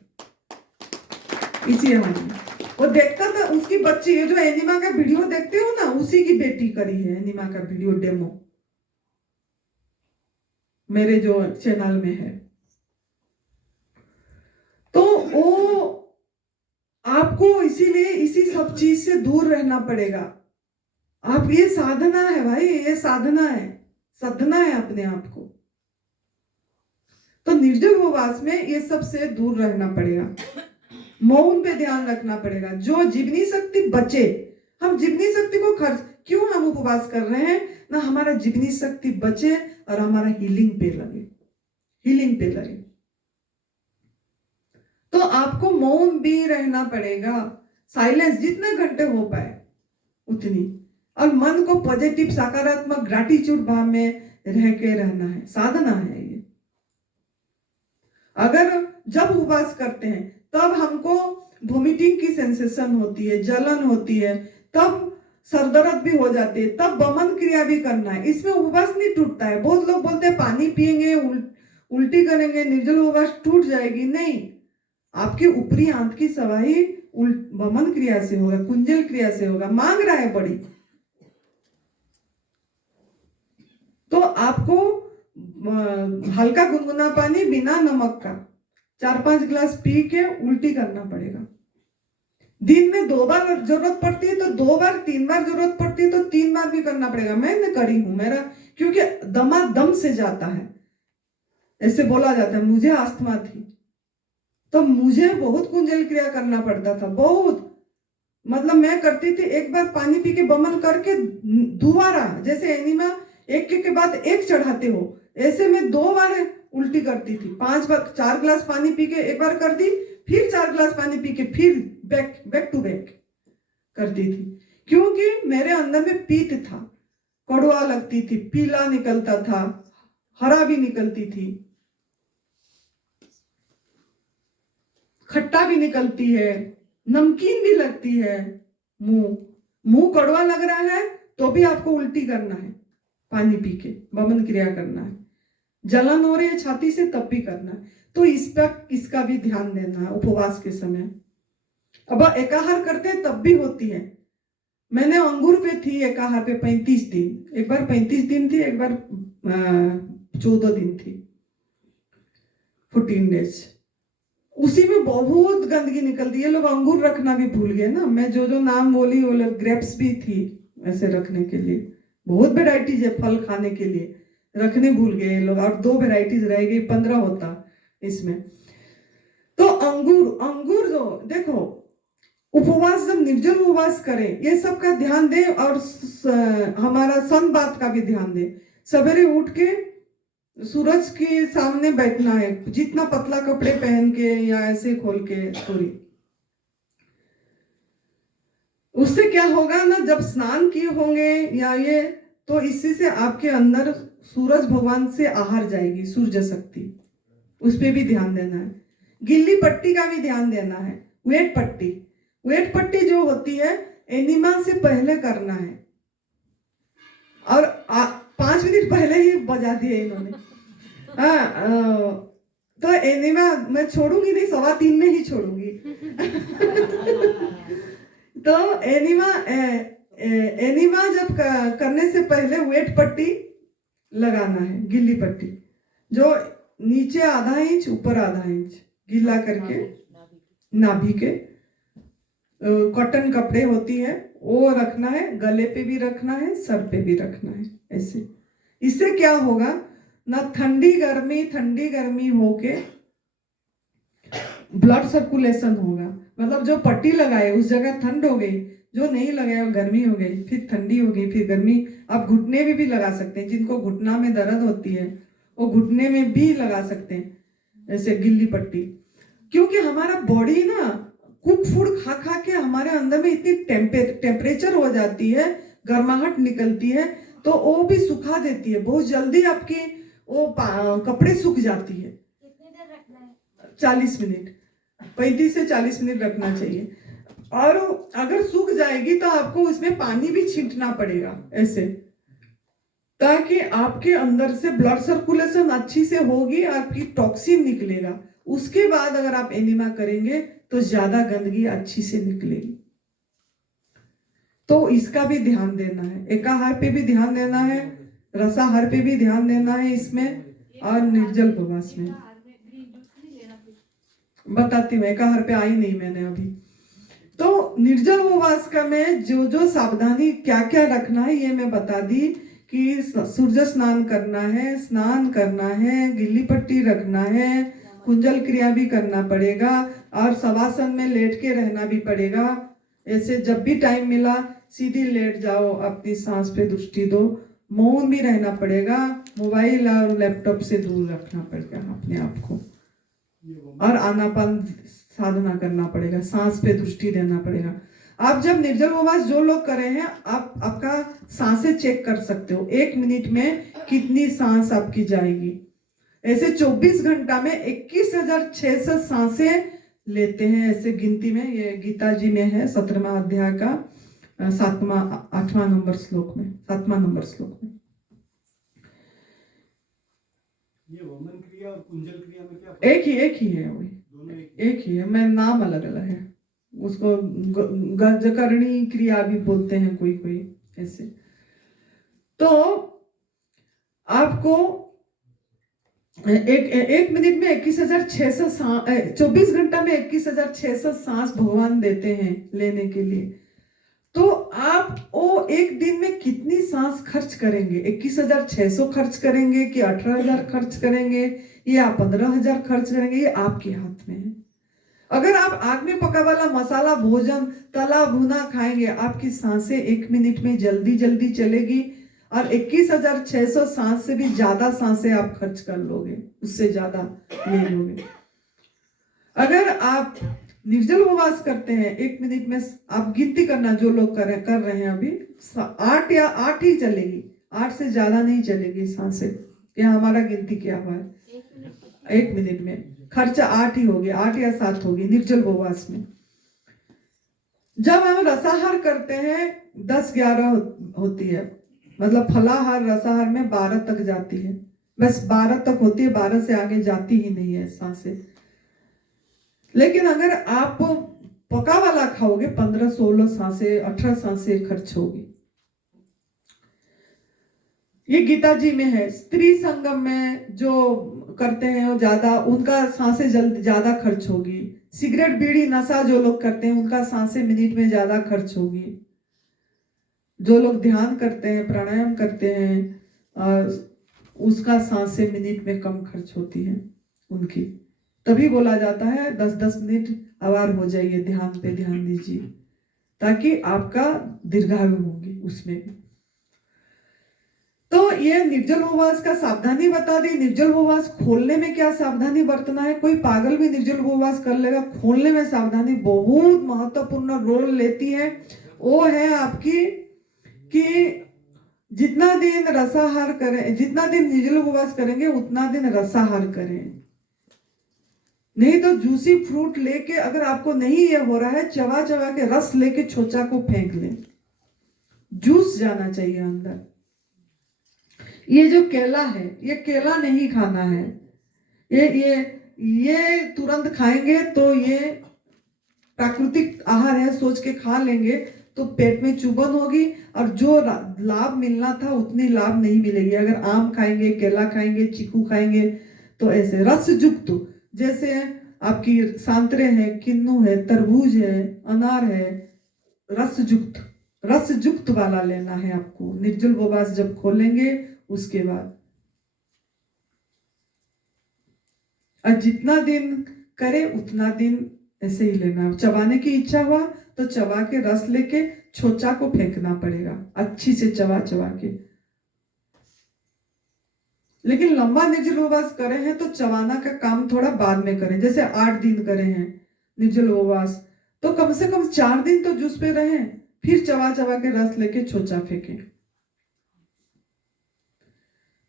इसी आहार में। वो देखता था उसकी बच्ची, ये जो एनिमा का वीडियो देखते हो ना, उसी की बेटी करी है एनिमा का वीडियो डेमो, मेरे जो चैनल में है। तो वो आपको इसीलिए इसी सब चीज से दूर रहना पड़ेगा। आप, ये साधना है भाई, ये साधना है, साधना है अपने आप को। तो निर्जल उपवास में ये सब से दूर रहना पड़ेगा, मौन पे ध्यान रखना पड़ेगा, जो जीवनी शक्ति बचे। हम जीवनी शक्ति को खर्च, क्यों हम उपवास कर रहे हैं ना, हमारा जीवनी शक्ति बचे और हमारा हीलिंग पे लगे, हीलिंग पे लगे। तो आपको मौन भी रहना पड़ेगा, साइलेंस जितने घंटे हो पाए उतनी, और मन को पॉजिटिव सकारात्मक ग्रैटिट्यूड भाव में रह के रहना है, साधना है ये। अगर जब उपवास करते हैं तब हमको वोमिटिंग की सेंसेशन होती है, जलन होती है, तब सरदर्द भी हो जाती है, तब वमन क्रिया भी करना है। इसमें उपवास नहीं टूटता है। बहुत लोग बोलते हैं पानी पिएंगे उल्टी करेंगे निर्जल उपवास टूट जाएगी। नहीं, आपकी ऊपरी आंत की सवाही वमन क्रिया से होगा, कुंजल क्रिया से होगा। मांग रहा है बड़ी, तो आपको हल्का गुनगुना पानी बिना नमक का 4-5 गिलास पी के उल्टी करना पड़ेगा। दिन में 2 बार जरूरत पड़ती है तो 2 बार, 3 बार जरूरत पड़ती है तो 3 बार भी करना पड़ेगा। मैंने करी हूं, मेरा क्योंकि दमादम से जाता है, ऐसे बोला जाता है। मुझे अस्थमा थी तो मुझे बहुत कुंजल क्रिया करना पड़ता था, बहुत। मतलब मैं करती थी, एक बार पानी पी के बमन करके दोबारा, जैसे एनिमा एक के बाद एक चढ़ाते हो, ऐसे में 2 बार उल्टी करती थी। 5 बार 4 गिलास पानी पी के एक बार कर दी, फिर 4 गिलास पानी पी के फिर बैक टू बैक करती थी, क्योंकि मेरे अंदर में पीत था, कड़वा लगती थी, पीला निकलता था, हरा भी निकलती थी, खट्टा भी निकलती है, नमकीन भी लगती है। मुंह कड़वा लग रहा है तो भी आपको उल्टी करना है, पानी पी के वमन क्रिया करना है। जलन हो रही है छाती से तब भी करना है। तो इसका भी ध्यान देना है उपवास के समय। अब एकाहार करते हैं तब भी होती है। मैंने अंगूर पे थी एकाहार पे 35 दिन, एक बार 35 दिन थी, एक बार 14 दिन थी, 14 डेज। उसी में बहुत गंदगी निकलती है। लोग अंगूर रखना भी भूल गए ना। मैं जो नाम बोली वो लोग, ग्रेप्स भी थी ऐसे रखने के लिए, बहुत वेराइटीज है फल खाने के लिए, रखने भूल गए लोग, और 2 वेराइटीज रह गई, 15 होता इसमें। तो अंगूर जो देखो, उपवास जब निर्जल उपवास करें, ये सब का ध्यान दें, और हमारा सन बात का भी ध्यान दें। सवेरे उठ के सूरज के सामने बैठना है, जितना पतला कपड़े पहन के या ऐसे खोल के थोड़ी। उससे क्या होगा ना, जब स्नान किए होंगे या ये, तो इसी से आपके अंदर सूरज भगवान से आहार जाएगी, सूर्य शक्ति, उस पर भी ध्यान देना है। गिल्ली पट्टी का भी ध्यान देना है। वेट पट्टी जो होती है एनिमा से पहले करना है, और 5 मिनट पहले ही बजा दिए इन्होंने। तो एनिमा मैं छोड़ूंगी नहीं, 3:15 में ही छोड़ूंगी। तो एनिमा जब करने से पहले वेट पट्टी लगाना है, गिल्ली पट्टी, जो नीचे आधा इंच ऊपर आधा इंच गीला करके, नाभि के कॉटन कपड़े होती है वो रखना है, गले पे भी रखना है, सर पे भी रखना है ऐसे। इससे क्या होगा ना, ठंडी गर्मी होके ब्लड सर्कुलेशन होगा। मतलब जो पट्टी लगाए उस जगह ठंड हो गई, जो नहीं लगाया गर्मी हो गई, फिर ठंडी हो गई, फिर गर्मी। आप घुटने में भी लगा सकते हैं, जिनको घुटना में दर्द होती है वो घुटने में भी लगा सकते हैं ऐसे गिल्ली पट्टी। क्योंकि हमारा बॉडी ना कुक फूड खा के हमारे अंदर में इतनी टेम्परेचर हो जाती है, गर्माहट निकलती है, तो वो भी सुखा देती है बहुत जल्दी, आपकी वो कपड़े सूख जाती है। कितनी देर रखना है? 40 मिनट, 35 से 40 मिनट रखना चाहिए। और अगर सूख जाएगी तो आपको उसमें पानी भी छींटना पड़ेगा ऐसे, ताकि आपके अंदर से ब्लड सर्कुलेशन अच्छी से होगी, आपकी टॉक्सिन निकलेगा। उसके बाद अगर आप एनिमा करेंगे तो ज्यादा गंदगी अच्छी से निकलेगी। तो इसका भी ध्यान देना है, एकाहार पे भी ध्यान देना है, रसाहार पे भी ध्यान देना है इसमें, और निर्जल उपवास में। बताती हूँ, एकाहार पे आई नहीं मैंने अभी। तो निर्जल उपवास का में जो सावधानी क्या क्या रखना है ये मैं बता दी, कि सूर्य स्नान करना है, गिल्ली पट्टी रखना है, कुंजल क्रिया भी करना पड़ेगा, और शवासन में लेट के रहना भी पड़ेगा। ऐसे जब भी टाइम मिला सीधी लेट जाओ, अपनी सांस पे दृष्टि दो, मौन भी रहना पड़ेगा, मोबाइल और लैपटॉप से दूर रखना पड़ेगा अपने आप को, और आनापान साधना करना पड़ेगा, सांस पे दृष्टि देना पड़ेगा। आप जब निर्जल उपवास जो लोग कर रहे हैं, आप आपका सांसें चेक कर सकते हो, 1 मिनट में कितनी सांस आपकी जाएगी। ऐसे 24 घंटा में 21,600 सांसें लेते हैं, ऐसे गिनती में। ये गीता जी में है 17वां अध्याय का 8वां नंबर श्लोक में, 7वां नंबर श्लोक में। ये वमन क्रिया और कुंजल क्रिया में क्या एक ही है, वही दोनों एक ही है, मैं नाम अलग अलग है उसको। गजकरणी क्रिया भी बोलते हैं कोई ऐसे। तो आपको एक मिनट में 21,600 24 घंटा में 21,600 सांस भगवान देते हैं लेने के लिए। तो आप वो एक दिन में कितनी सांस खर्च करेंगे? 21,600 खर्च करेंगे कि 18,000 खर्च करेंगे या 15,000 खर्च करेंगे? ये आपके हाथ में है। अगर आप आग में पका वाला मसाला भोजन तला भुना खाएंगे, आपकी सांसें 1 मिनट में जल्दी चलेगी और 21,600 सांस से भी ज्यादा सांसें आप खर्च कर लोगे, उससे ज्यादा ले लोगे। अगर आप निर्जल उपवास करते हैं, 1 मिनट में आप गिनती करना, जो लोग कर रहे हैं अभी 8 ही चलेगी, 8 से ज्यादा नहीं चलेगी सांसें। क्या हमारा गिनती क्या हुआ है? 1 मिनट में खर्चा 8 ही होगी, 8 या 7 होगी निर्जल उपवास में। जब हम रसाहार करते हैं 10-11 होती है, मतलब फलाहार रसाहार में 12 तक जाती है, बस 12 तक होती है, 12 से आगे जाती ही नहीं है सांसें। लेकिन अगर आप पका वाला खाओगे 15-16 सांसें 18 सांसें खर्च होगी। ये गीता जी में है। स्त्री संगम में जो करते हैं वो ज्यादा, उनका सांसें ज्यादा खर्च होगी। सिगरेट बीड़ी नशा जो लोग करते हैं उनका सांसें मिनट में ज्यादा खर्च होगी। जो लोग ध्यान करते हैं, प्राणायाम करते हैं, उसका सांसें मिनट में कम खर्च होती है उनकी। तभी बोला जाता है 10-10 मिनट आवार हो जाइए, ध्यान पे ध्यान दीजिए, ताकि आपका दीर्घायु होगी उसमें भी। तो ये निर्जल उपवास का सावधानी बता दी। निर्जल उपवास खोलने में क्या सावधानी बरतना है? कोई पागल भी निर्जल उपवास कर लेगा, खोलने में सावधानी बहुत महत्वपूर्ण रोल लेती है। वो है आपकी कि जितना दिन रसाहार करें, जितना दिन निर्जल उपवास करेंगे उतना दिन रसाहार करें। नहीं तो जूसी फ्रूट लेके, अगर आपको नहीं ये हो रहा है, चबा चबा के रस लेके छोचा को फेंक लें, जूस जाना चाहिए अंदर। ये जो केला है, ये केला नहीं खाना है। ये तुरंत खाएंगे तो ये प्राकृतिक आहार है सोच के खा लेंगे तो पेट में चुभन होगी और जो लाभ मिलना था उतनी लाभ नहीं मिलेगी। अगर आम खाएंगे, केला खाएंगे, चीकू खाएंगे तो ऐसे रसयुक्त, जैसे आपकी संतरे है, किन्नू है, तरबूज है, अनार है, रसयुक्त वाला लेना है आपको निर्जल उपवास जब खोलेंगे उसके बाद। और जितना दिन करे उतना दिन ऐसे ही लेना। चबाने की इच्छा हुआ तो चबा के रस लेके छोचा को फेंकना पड़ेगा, अच्छी से चबा के। लेकिन लंबा निर्जल उपवास करे हैं तो चबाना का काम थोड़ा बाद में करें। जैसे 8 दिन करे हैं निर्जल उपवास, तो कम से कम 4 दिन तो जूस पे रहें, फिर चबा के रस लेके छोचा फेंकें,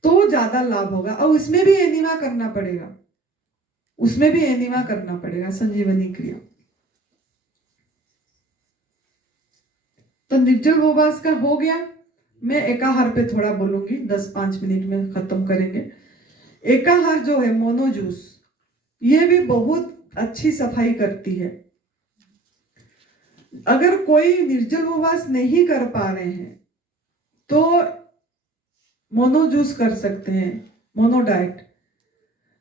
तो ज्यादा लाभ होगा। और उसमें भी एनिमा करना पड़ेगा, उसमें भी एनिमा करना पड़ेगा, संजीवनी क्रिया। तो निर्जल उपवास का हो गया। मैं एकाहार पे थोड़ा बोलूंगी, 10-5 मिनट में खत्म करेंगे। एकाहार जो है मोनो जूस, ये भी बहुत अच्छी सफाई करती है। अगर कोई निर्जल उपवास नहीं कर पा रहे हैं तो मोनो जूस कर सकते हैं, मोनो डाइट।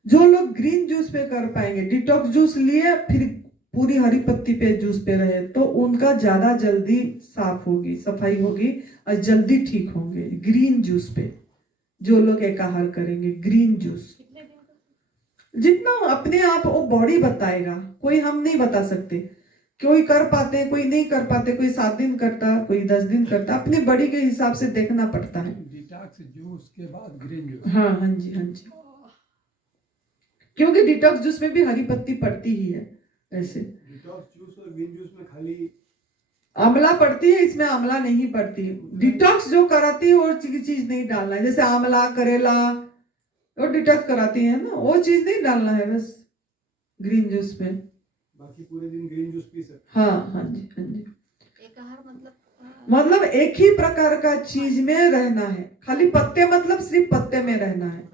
जो लोग ग्रीन जूस पे कर पाएंगे, डिटॉक्स जूस लिए फिर पूरी हरी पत्ती पे जूस पे रहे, तो उनका ज्यादा जल्दी साफ होगी, सफाई होगी और जल्दी ठीक होंगे। ग्रीन जूस पे जो लोग एकाहार करेंगे, ग्रीन जूस, जितना अपने आप वो बॉडी बताएगा, कोई हम नहीं बता सकते। कोई कर पाते, कोई नहीं कर पाते, कोई 7 दिन करता, कोई 10 दिन करता, अपनी बॉडी के हिसाब से देखना पड़ता है। डिटॉक्स जूस के बाद ग्रीन जूस। हाँ जी, क्योंकि डिटॉक्स जूस में भी हरी पत्ती पड़ती ही है, ऐसे। डिटॉक्स जूस और ग्रीन जूस में खाली आंवला पड़ती है, इसमें आंवला नहीं पड़ती। डिटॉक्स जो कराती है वो चीज नहीं डालना है, जैसे आंवला करेला वो डिटॉक्स कराती है ना, वो चीज नहीं डालना है बस ग्रीन जूस में। बाकी पूरे दिन ग्रीन जूस पी सकते हाँ हाँ जी हाँ जी। एकाहार मतलब मतलब एक ही प्रकार का चीज में रहना है, खाली पत्ते मतलब सिर्फ पत्ते में रहना है।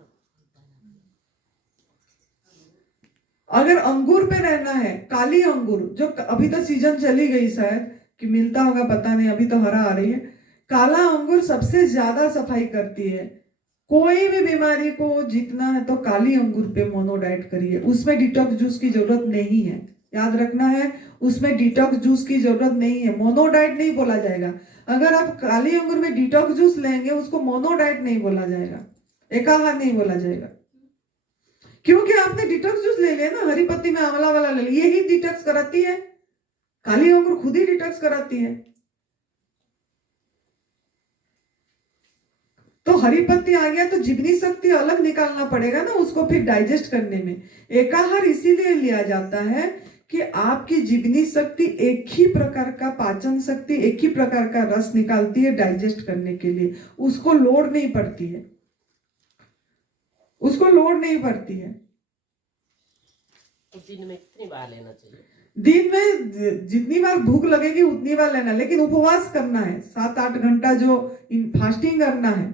अगर अंगूर पे रहना है, काली अंगूर जो अभी तो सीजन चली गई शायद कि मिलता होगा पता नहीं, अभी तो हरा आ रही है। काला अंगूर सबसे ज्यादा सफाई करती है। कोई भी बीमारी को जीतना है तो काली अंगूर पे मोनो डाइट करिए, उसमें डिटॉक्स जूस की जरूरत नहीं है, याद रखना है। उसमें डिटॉक्स जूस की जरूरत नहीं है, मोनो डाइट नहीं बोला जाएगा। अगर आप काली अंगूर में डिटॉक्स जूस लेंगे उसको मोनो डाइट नहीं बोला जाएगा, एकाहार नहीं बोला जाएगा, क्योंकि आपने डिटॉक्स जूस ले लिया ना, हरी पत्ती में आंवला वाला ले लिया, यही डिटॉक्स कराती है। काली अंगूर खुद ही डिटॉक्स कराती है। तो हरी पत्ती आ गया तो जीवनी शक्ति अलग निकालना पड़ेगा ना उसको फिर डाइजेस्ट करने में। एकाहार इसीलिए लिया जाता है कि आपकी जीवनी शक्ति एक ही प्रकार का पाचन शक्ति, एक ही प्रकार का रस निकालती है डाइजेस्ट करने के लिए, उसको लोड नहीं पड़ती है, उसको लोड नहीं पड़ती है। तो दिन में कितनी बार लेना चाहिए? दिन में जितनी बार भूख लगेगी उतनी बार लेना, लेकिन उपवास करना है 7-8 घंटा, जो फास्टिंग करना है,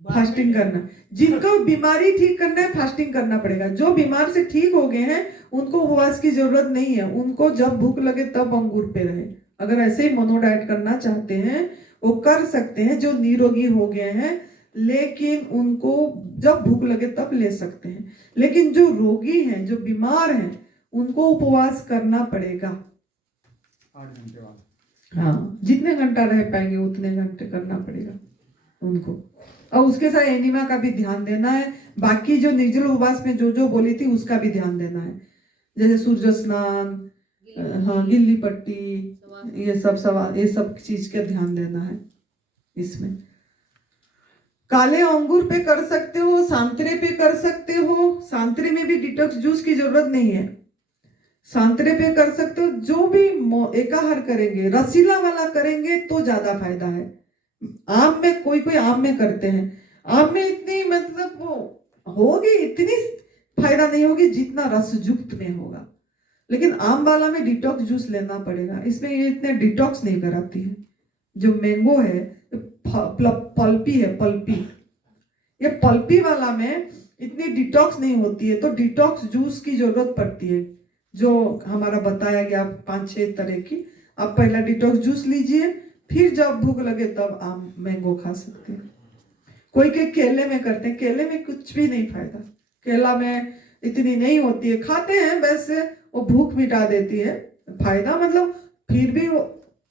फास्टिंग करना। जिनको बीमारी ठीक करना है फास्टिंग करना पड़ेगा, जो बीमार से ठीक हो गए हैं उनको उपवास की जरूरत नहीं है, उनको जब भूख लगे तब अंगूर पे रहे। अगर ऐसे ही मोनो डाइट करना चाहते हैं वो कर सकते हैं, जो निरोगी हो गए हैं, लेकिन उनको जब भूख लगे तब ले सकते हैं। लेकिन जो रोगी हैं, जो बीमार हैं, उनको उपवास करना पड़ेगा 8 घंटे बाद। हाँ, जितने घंटा रह पाएंगे उतने घंटे करना पड़ेगा उनको। और उसके साथ एनिमा का भी ध्यान देना है, बाकी जो निर्जल उपवास में जो जो बोली थी उसका भी ध्यान देना है, जैसे सूर्य स्नान, हाँ, गिल्ली पट्टी, ये सब चीज का ध्यान देना है इसमें। काले अंगूर पे कर सकते हो, संतरे पे कर सकते हो, संतरे में भी डिटॉक्स जूस की जरूरत नहीं है, संतरे पे कर सकते हो। जो भी एकाहार करेंगे, रसीला वाला करेंगे तो ज्यादा फायदा है। आम में कोई कोई आम में करते हैं, आम में इतनी मतलब वो होगी, इतनी फायदा नहीं होगी जितना रसयुक्त में होगा, लेकिन आम वाला में डिटॉक्स जूस लेना पड़ेगा, इसमें ये इतने डिटॉक्स नहीं कराती है। जो मैंगो है पल्पी है, पल्पी, ये पल्पी वाला में इतनी डिटॉक्स नहीं होती है, तो डिटॉक्स जूस की जरूरत पड़ती है, जो हमारा बताया गया 5-6 तरह की। आप पहला डिटॉक्स जूस लीजिए, फिर जब भूख लगे तब आम मैंगो खा सकते हैं। कोई के केले में करते हैं, केले में कुछ भी नहीं फायदा, केला में इतनी नहीं होती है, खाते हैं वैसे, वो भूख मिटा देती है, फायदा मतलब फिर भी वो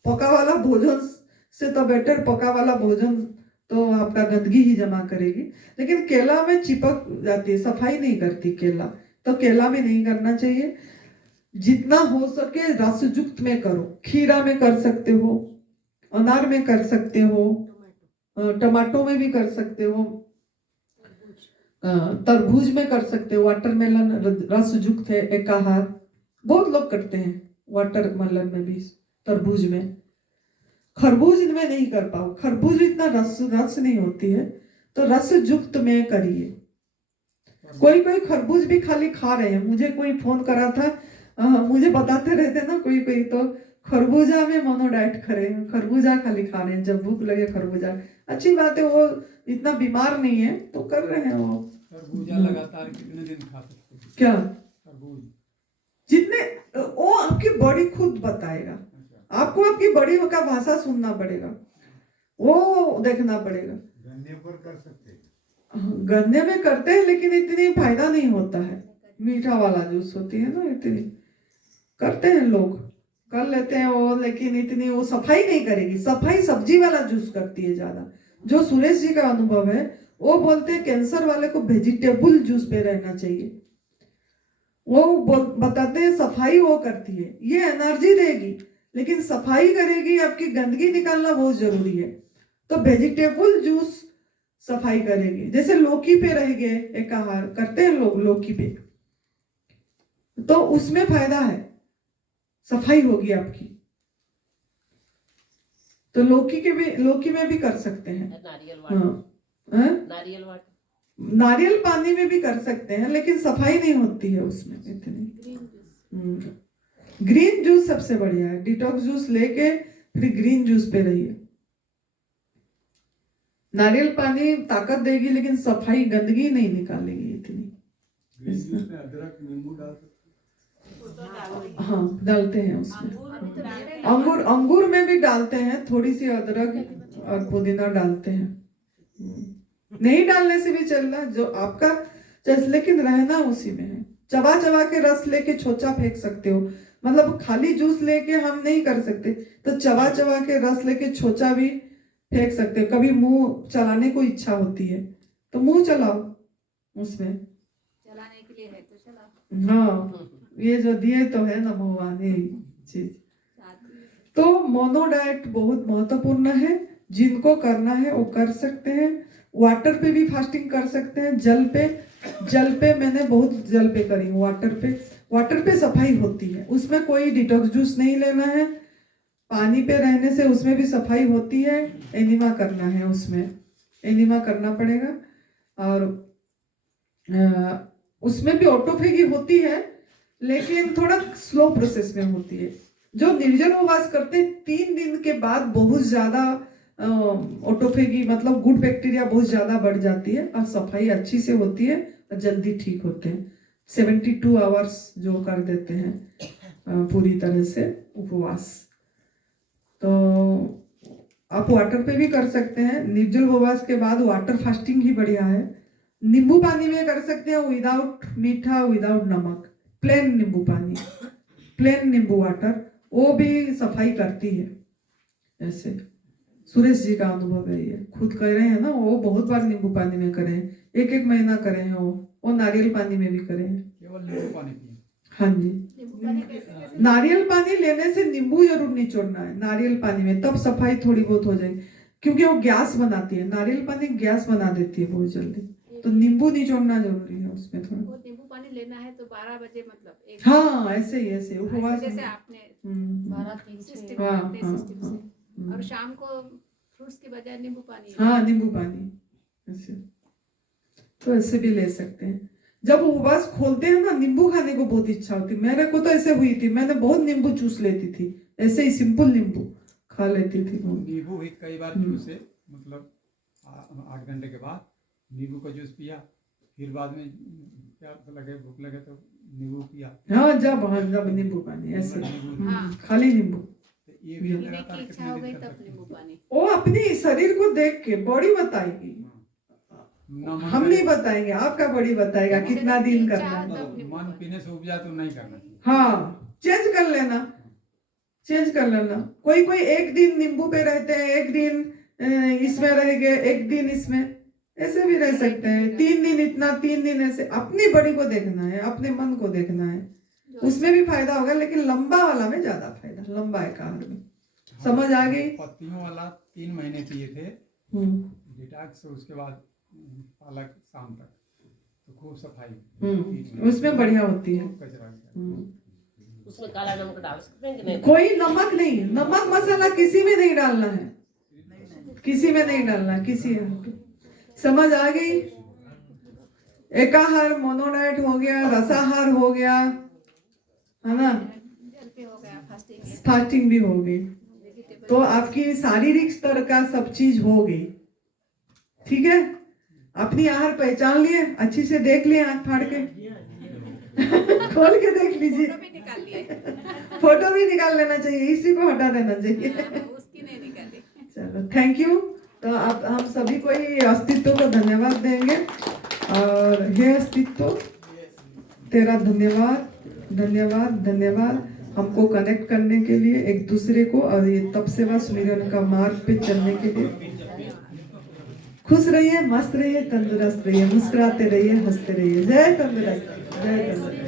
पका वाला भोजन से तो बेटर, पका वाला भोजन तो आपका गंदगी ही जमा करेगी, लेकिन केला में चिपक जाती है, सफाई नहीं करती केला, तो केला में नहीं करना चाहिए। जितना हो सके रसयुक्त में करो, खीरा में कर सकते हो, अनार में कर सकते हो, टमाटो में भी कर सकते हो, तरबूज में कर सकते हो, वाटरमेलन रसयुक्त है एकाहार, बहुत लोग करते हैं वाटरमेलन में भी, तरबूज में। खरबूज इनमें नहीं कर पाओ, खरबूज इतना रस नहीं होती है, तो रसयुक्त में करिए। कोई कोई खरबूज भी खाली खा रहे हैं, मुझे कोई फोन करा था, मुझे बताते रहते ना कोई कोई, तो खरबूजा में मोनो डाइट करें, खरबूजा खाली खा रहे हैं, जब भूख लगे खरबूजा, अच्छी बात है, वो इतना बीमार नहीं है तो कर रहे हैं वो। खरबूजा लगातार कितने दिन खा सकते हैं? क्या खरबूज जितने, वो आपकी बॉडी खुद बताएगा, आपको आपकी बॉडी का भाषा सुनना पड़ेगा, वो देखना पड़ेगा। गन्ने पर कर सकते हैं, गन्ने में करते हैं लेकिन इतनी फायदा नहीं होता है, मीठा वाला जूस होती है ना, इतनी करते हैं लोग, कर लेते हैं वो, लेकिन इतनी वो सफाई नहीं करेगी, सफाई सब्जी वाला जूस करती है ज्यादा। जो सुरेश जी का अनुभव है, वो बोलते हैं कैंसर वाले को वेजिटेबल जूस पे रहना चाहिए, वो बताते हैं सफाई वो करती है, ये एनर्जी देगी लेकिन सफाई करेगी, आपकी गंदगी निकालना बहुत जरूरी है, तो वेजिटेबल जूस सफाई करेगी। जैसे लौकी पे रह गए, एकाहार करते हैं लोग लौकी पे, तो उसमें फायदा है, सफाई होगी आपकी। तो लौकी में भी कर सकते हैं। नारियल हाँ वाटर, हाँ? नारियल वाटर, नारियल पानी में भी कर सकते हैं, लेकिन सफाई नहीं होती है उसमें इतनी। ग्रीन जूस सबसे बढ़िया है। डिटॉक्स जूस लेके फिर ग्रीन जूस पे रहिए। नारियल पानी ताकत देगी, लेकिन सफाई गंदगी नहीं निकालेगी इतनी। ग्रीन जूस में अदरक नींबू डाल सकते हाँ, डालते हैं उसमें। अंगूर में भी डालते हैं, थोड़ी सी अदरक और पुदीना डालते हैं। नहीं डालने से भी चल रहा, जो आपका चॉइस, लेकिन रहना उसी में है। चबा चबा के रस लेके छोचा फेंक सकते हो, मतलब खाली जूस लेके हम नहीं कर सकते, तो चबा चबा के रस लेके छोचा भी फेंक सकते हो। कभी मुंह चलाने को इच्छा होती है तो मुंह चलाओ, उसमें चलाने के लिए है तो चलाओ। हाँ, ये जो दिए तो है ना भगवान, ये चीज। तो मोनो डाइट बहुत महत्वपूर्ण है। जिनको करना है वो कर सकते हैं। वाटर पे भी फास्टिंग कर सकते हैं। जल पे मैंने बहुत जल पे करी। वाटर पे सफाई होती है, उसमें कोई डिटॉक्स जूस नहीं लेना है। पानी पे रहने से उसमें भी सफाई होती है। एनिमा करना है, उसमें एनिमा करना पड़ेगा। और उसमें भी ऑटोफेगी होती है, लेकिन थोड़ा स्लो प्रोसेस में होती है। जो निर्जल उपवास करते हैं 3 दिन के बाद बहुत ज्यादा ऑटोफेगी, मतलब गुड बैक्टीरिया बहुत ज्यादा बढ़ जाती है और सफाई अच्छी से होती है और जल्दी ठीक होते हैं। 72 आवर्स जो कर देते हैं पूरी तरह से उपवास। तो आप वाटर पे भी कर सकते हैं। निर्जल उपवास के बाद वाटर फास्टिंग ही बढ़िया है। नींबू पानी में कर सकते हैं, विदाउट मीठा, विदाउट नमक, प्लेन नींबू पानी, प्लेन नींबू वाटर, वो भी सफाई करती है। ऐसे सुरेश जी का अनुभव है, ये खुद कर रहे हैं ना, वो बहुत बार नींबू पानी में करे हैं, 1-1 महीना करे हैं वो नारियल पानी में भी करे हैं। केवल नींबू पानी पिए। हाँ जी, नारियल पानी लेने से नींबू जरूर निचोड़ना है नारियल पानी में, तब सफाई थोड़ी बहुत हो जाएगी, क्योंकि वो गैस बनाती है। नारियल पानी गैस बना देती है बहुत जल्दी, तो नींबू निचोड़ना जरूरी है उसमें थोड़ा। वो नींबू पानी लेना है तो 12 बजे, मतलब एक हाँ, ऐसे उपवास जैसे आपने 12-3 सिस्टम हाँ, अपने हाँ, सिस्टम से। और शाम को फ्रूट्स के बजाय नींबू पानी। हाँ, नींबू पानी ऐसे, तो ऐसे भी ले सकते हैं। जब उपवास खोलते हैं ना, नींबू खाने को बहुत इच्छा होती है। मेरे को तो ऐसे हुई थी, मैंने बहुत नींबू चूस लेती थी, ऐसे ही सिंपल नींबू खा लेती थी। नींबू भी कई बार जूस है, मतलब 8 घंटे के बाद नींबू का जूस पिया, फिर बाद में प्यास लगे, भूख लगे तो नींबू पिया। हाँ, जब नींबू पानी ऐसे, खाली नींबू। ये भी पीने लगातार की इच्छा कितने हो दिन गई कर तब सकते हैं? नींबू पानी। वो अपनी शरीर को देख के बॉडी बताएगी, हम नहीं बताएंगे, आपका बॉडी बताएगा कितना दिन करना है। मन पीने से उपजा तो नहीं करना चाहिए। हाँ, चेंज कर लेना। कोई 1 दिन नींबू पे रहते हैं, 1 दिन इसमें रह गए, 1 दिन इसमें, ऐसे भी रह सकते हैं। 3 दिन इतना, 3 दिन ऐसे। अपनी बॉडी को देखना है, अपने मन को देखना है, उसमें भी फायदा होगा, लेकिन लंबा वाला में ज्यादा फायदा, लंबा एकांत में। समझ आ गई? पत्तियों वाला 3 महीने पिए थे डिटॉक्स, उसके बाद पालक शाम तक, तो खूब सफाई उसमें बढ़िया होती है। कचरा उसमें काला नमक डाल सकते हैं कि नहीं? कोई नमक नहीं, नमक मसाला किसी में नहीं डालना है, किसी में नहीं डालना, किसी। समझ आ गई? एकाहार, मोनोडाइट हो गया, रसाहार हो गया, है ना, जल पे हो गया, फास्टिंग भी हो गई, तो आपकी शारीरिक स्तर का सब चीज हो गई। ठीक है, अपनी आहार पहचान लिए, अच्छी से देख लिए, आंख फाड़ के खोल के देख लीजिए। फोटो भी निकाल लिए। फोटो भी निकाल लेना चाहिए, इसी को हटा देना चाहिए। उसकी नहीं निकाली। चलो, थैंक यू। तो आप हम सभी को ही अस्तित्व को धन्यवाद देंगे, और हे अस्तित्व, तेरा धन्यवाद हमको कनेक्ट करने के लिए एक दूसरे को, और ये तप सेवा सुमिरन का मार्ग पे चलने के लिए। खुश रहिए, मस्त रहिए, तंदुरुस्त रहिए, मुस्कुराते रहिए, हंसते रहिए। जय तंदुरुस्त, जय तंदुरुस्त।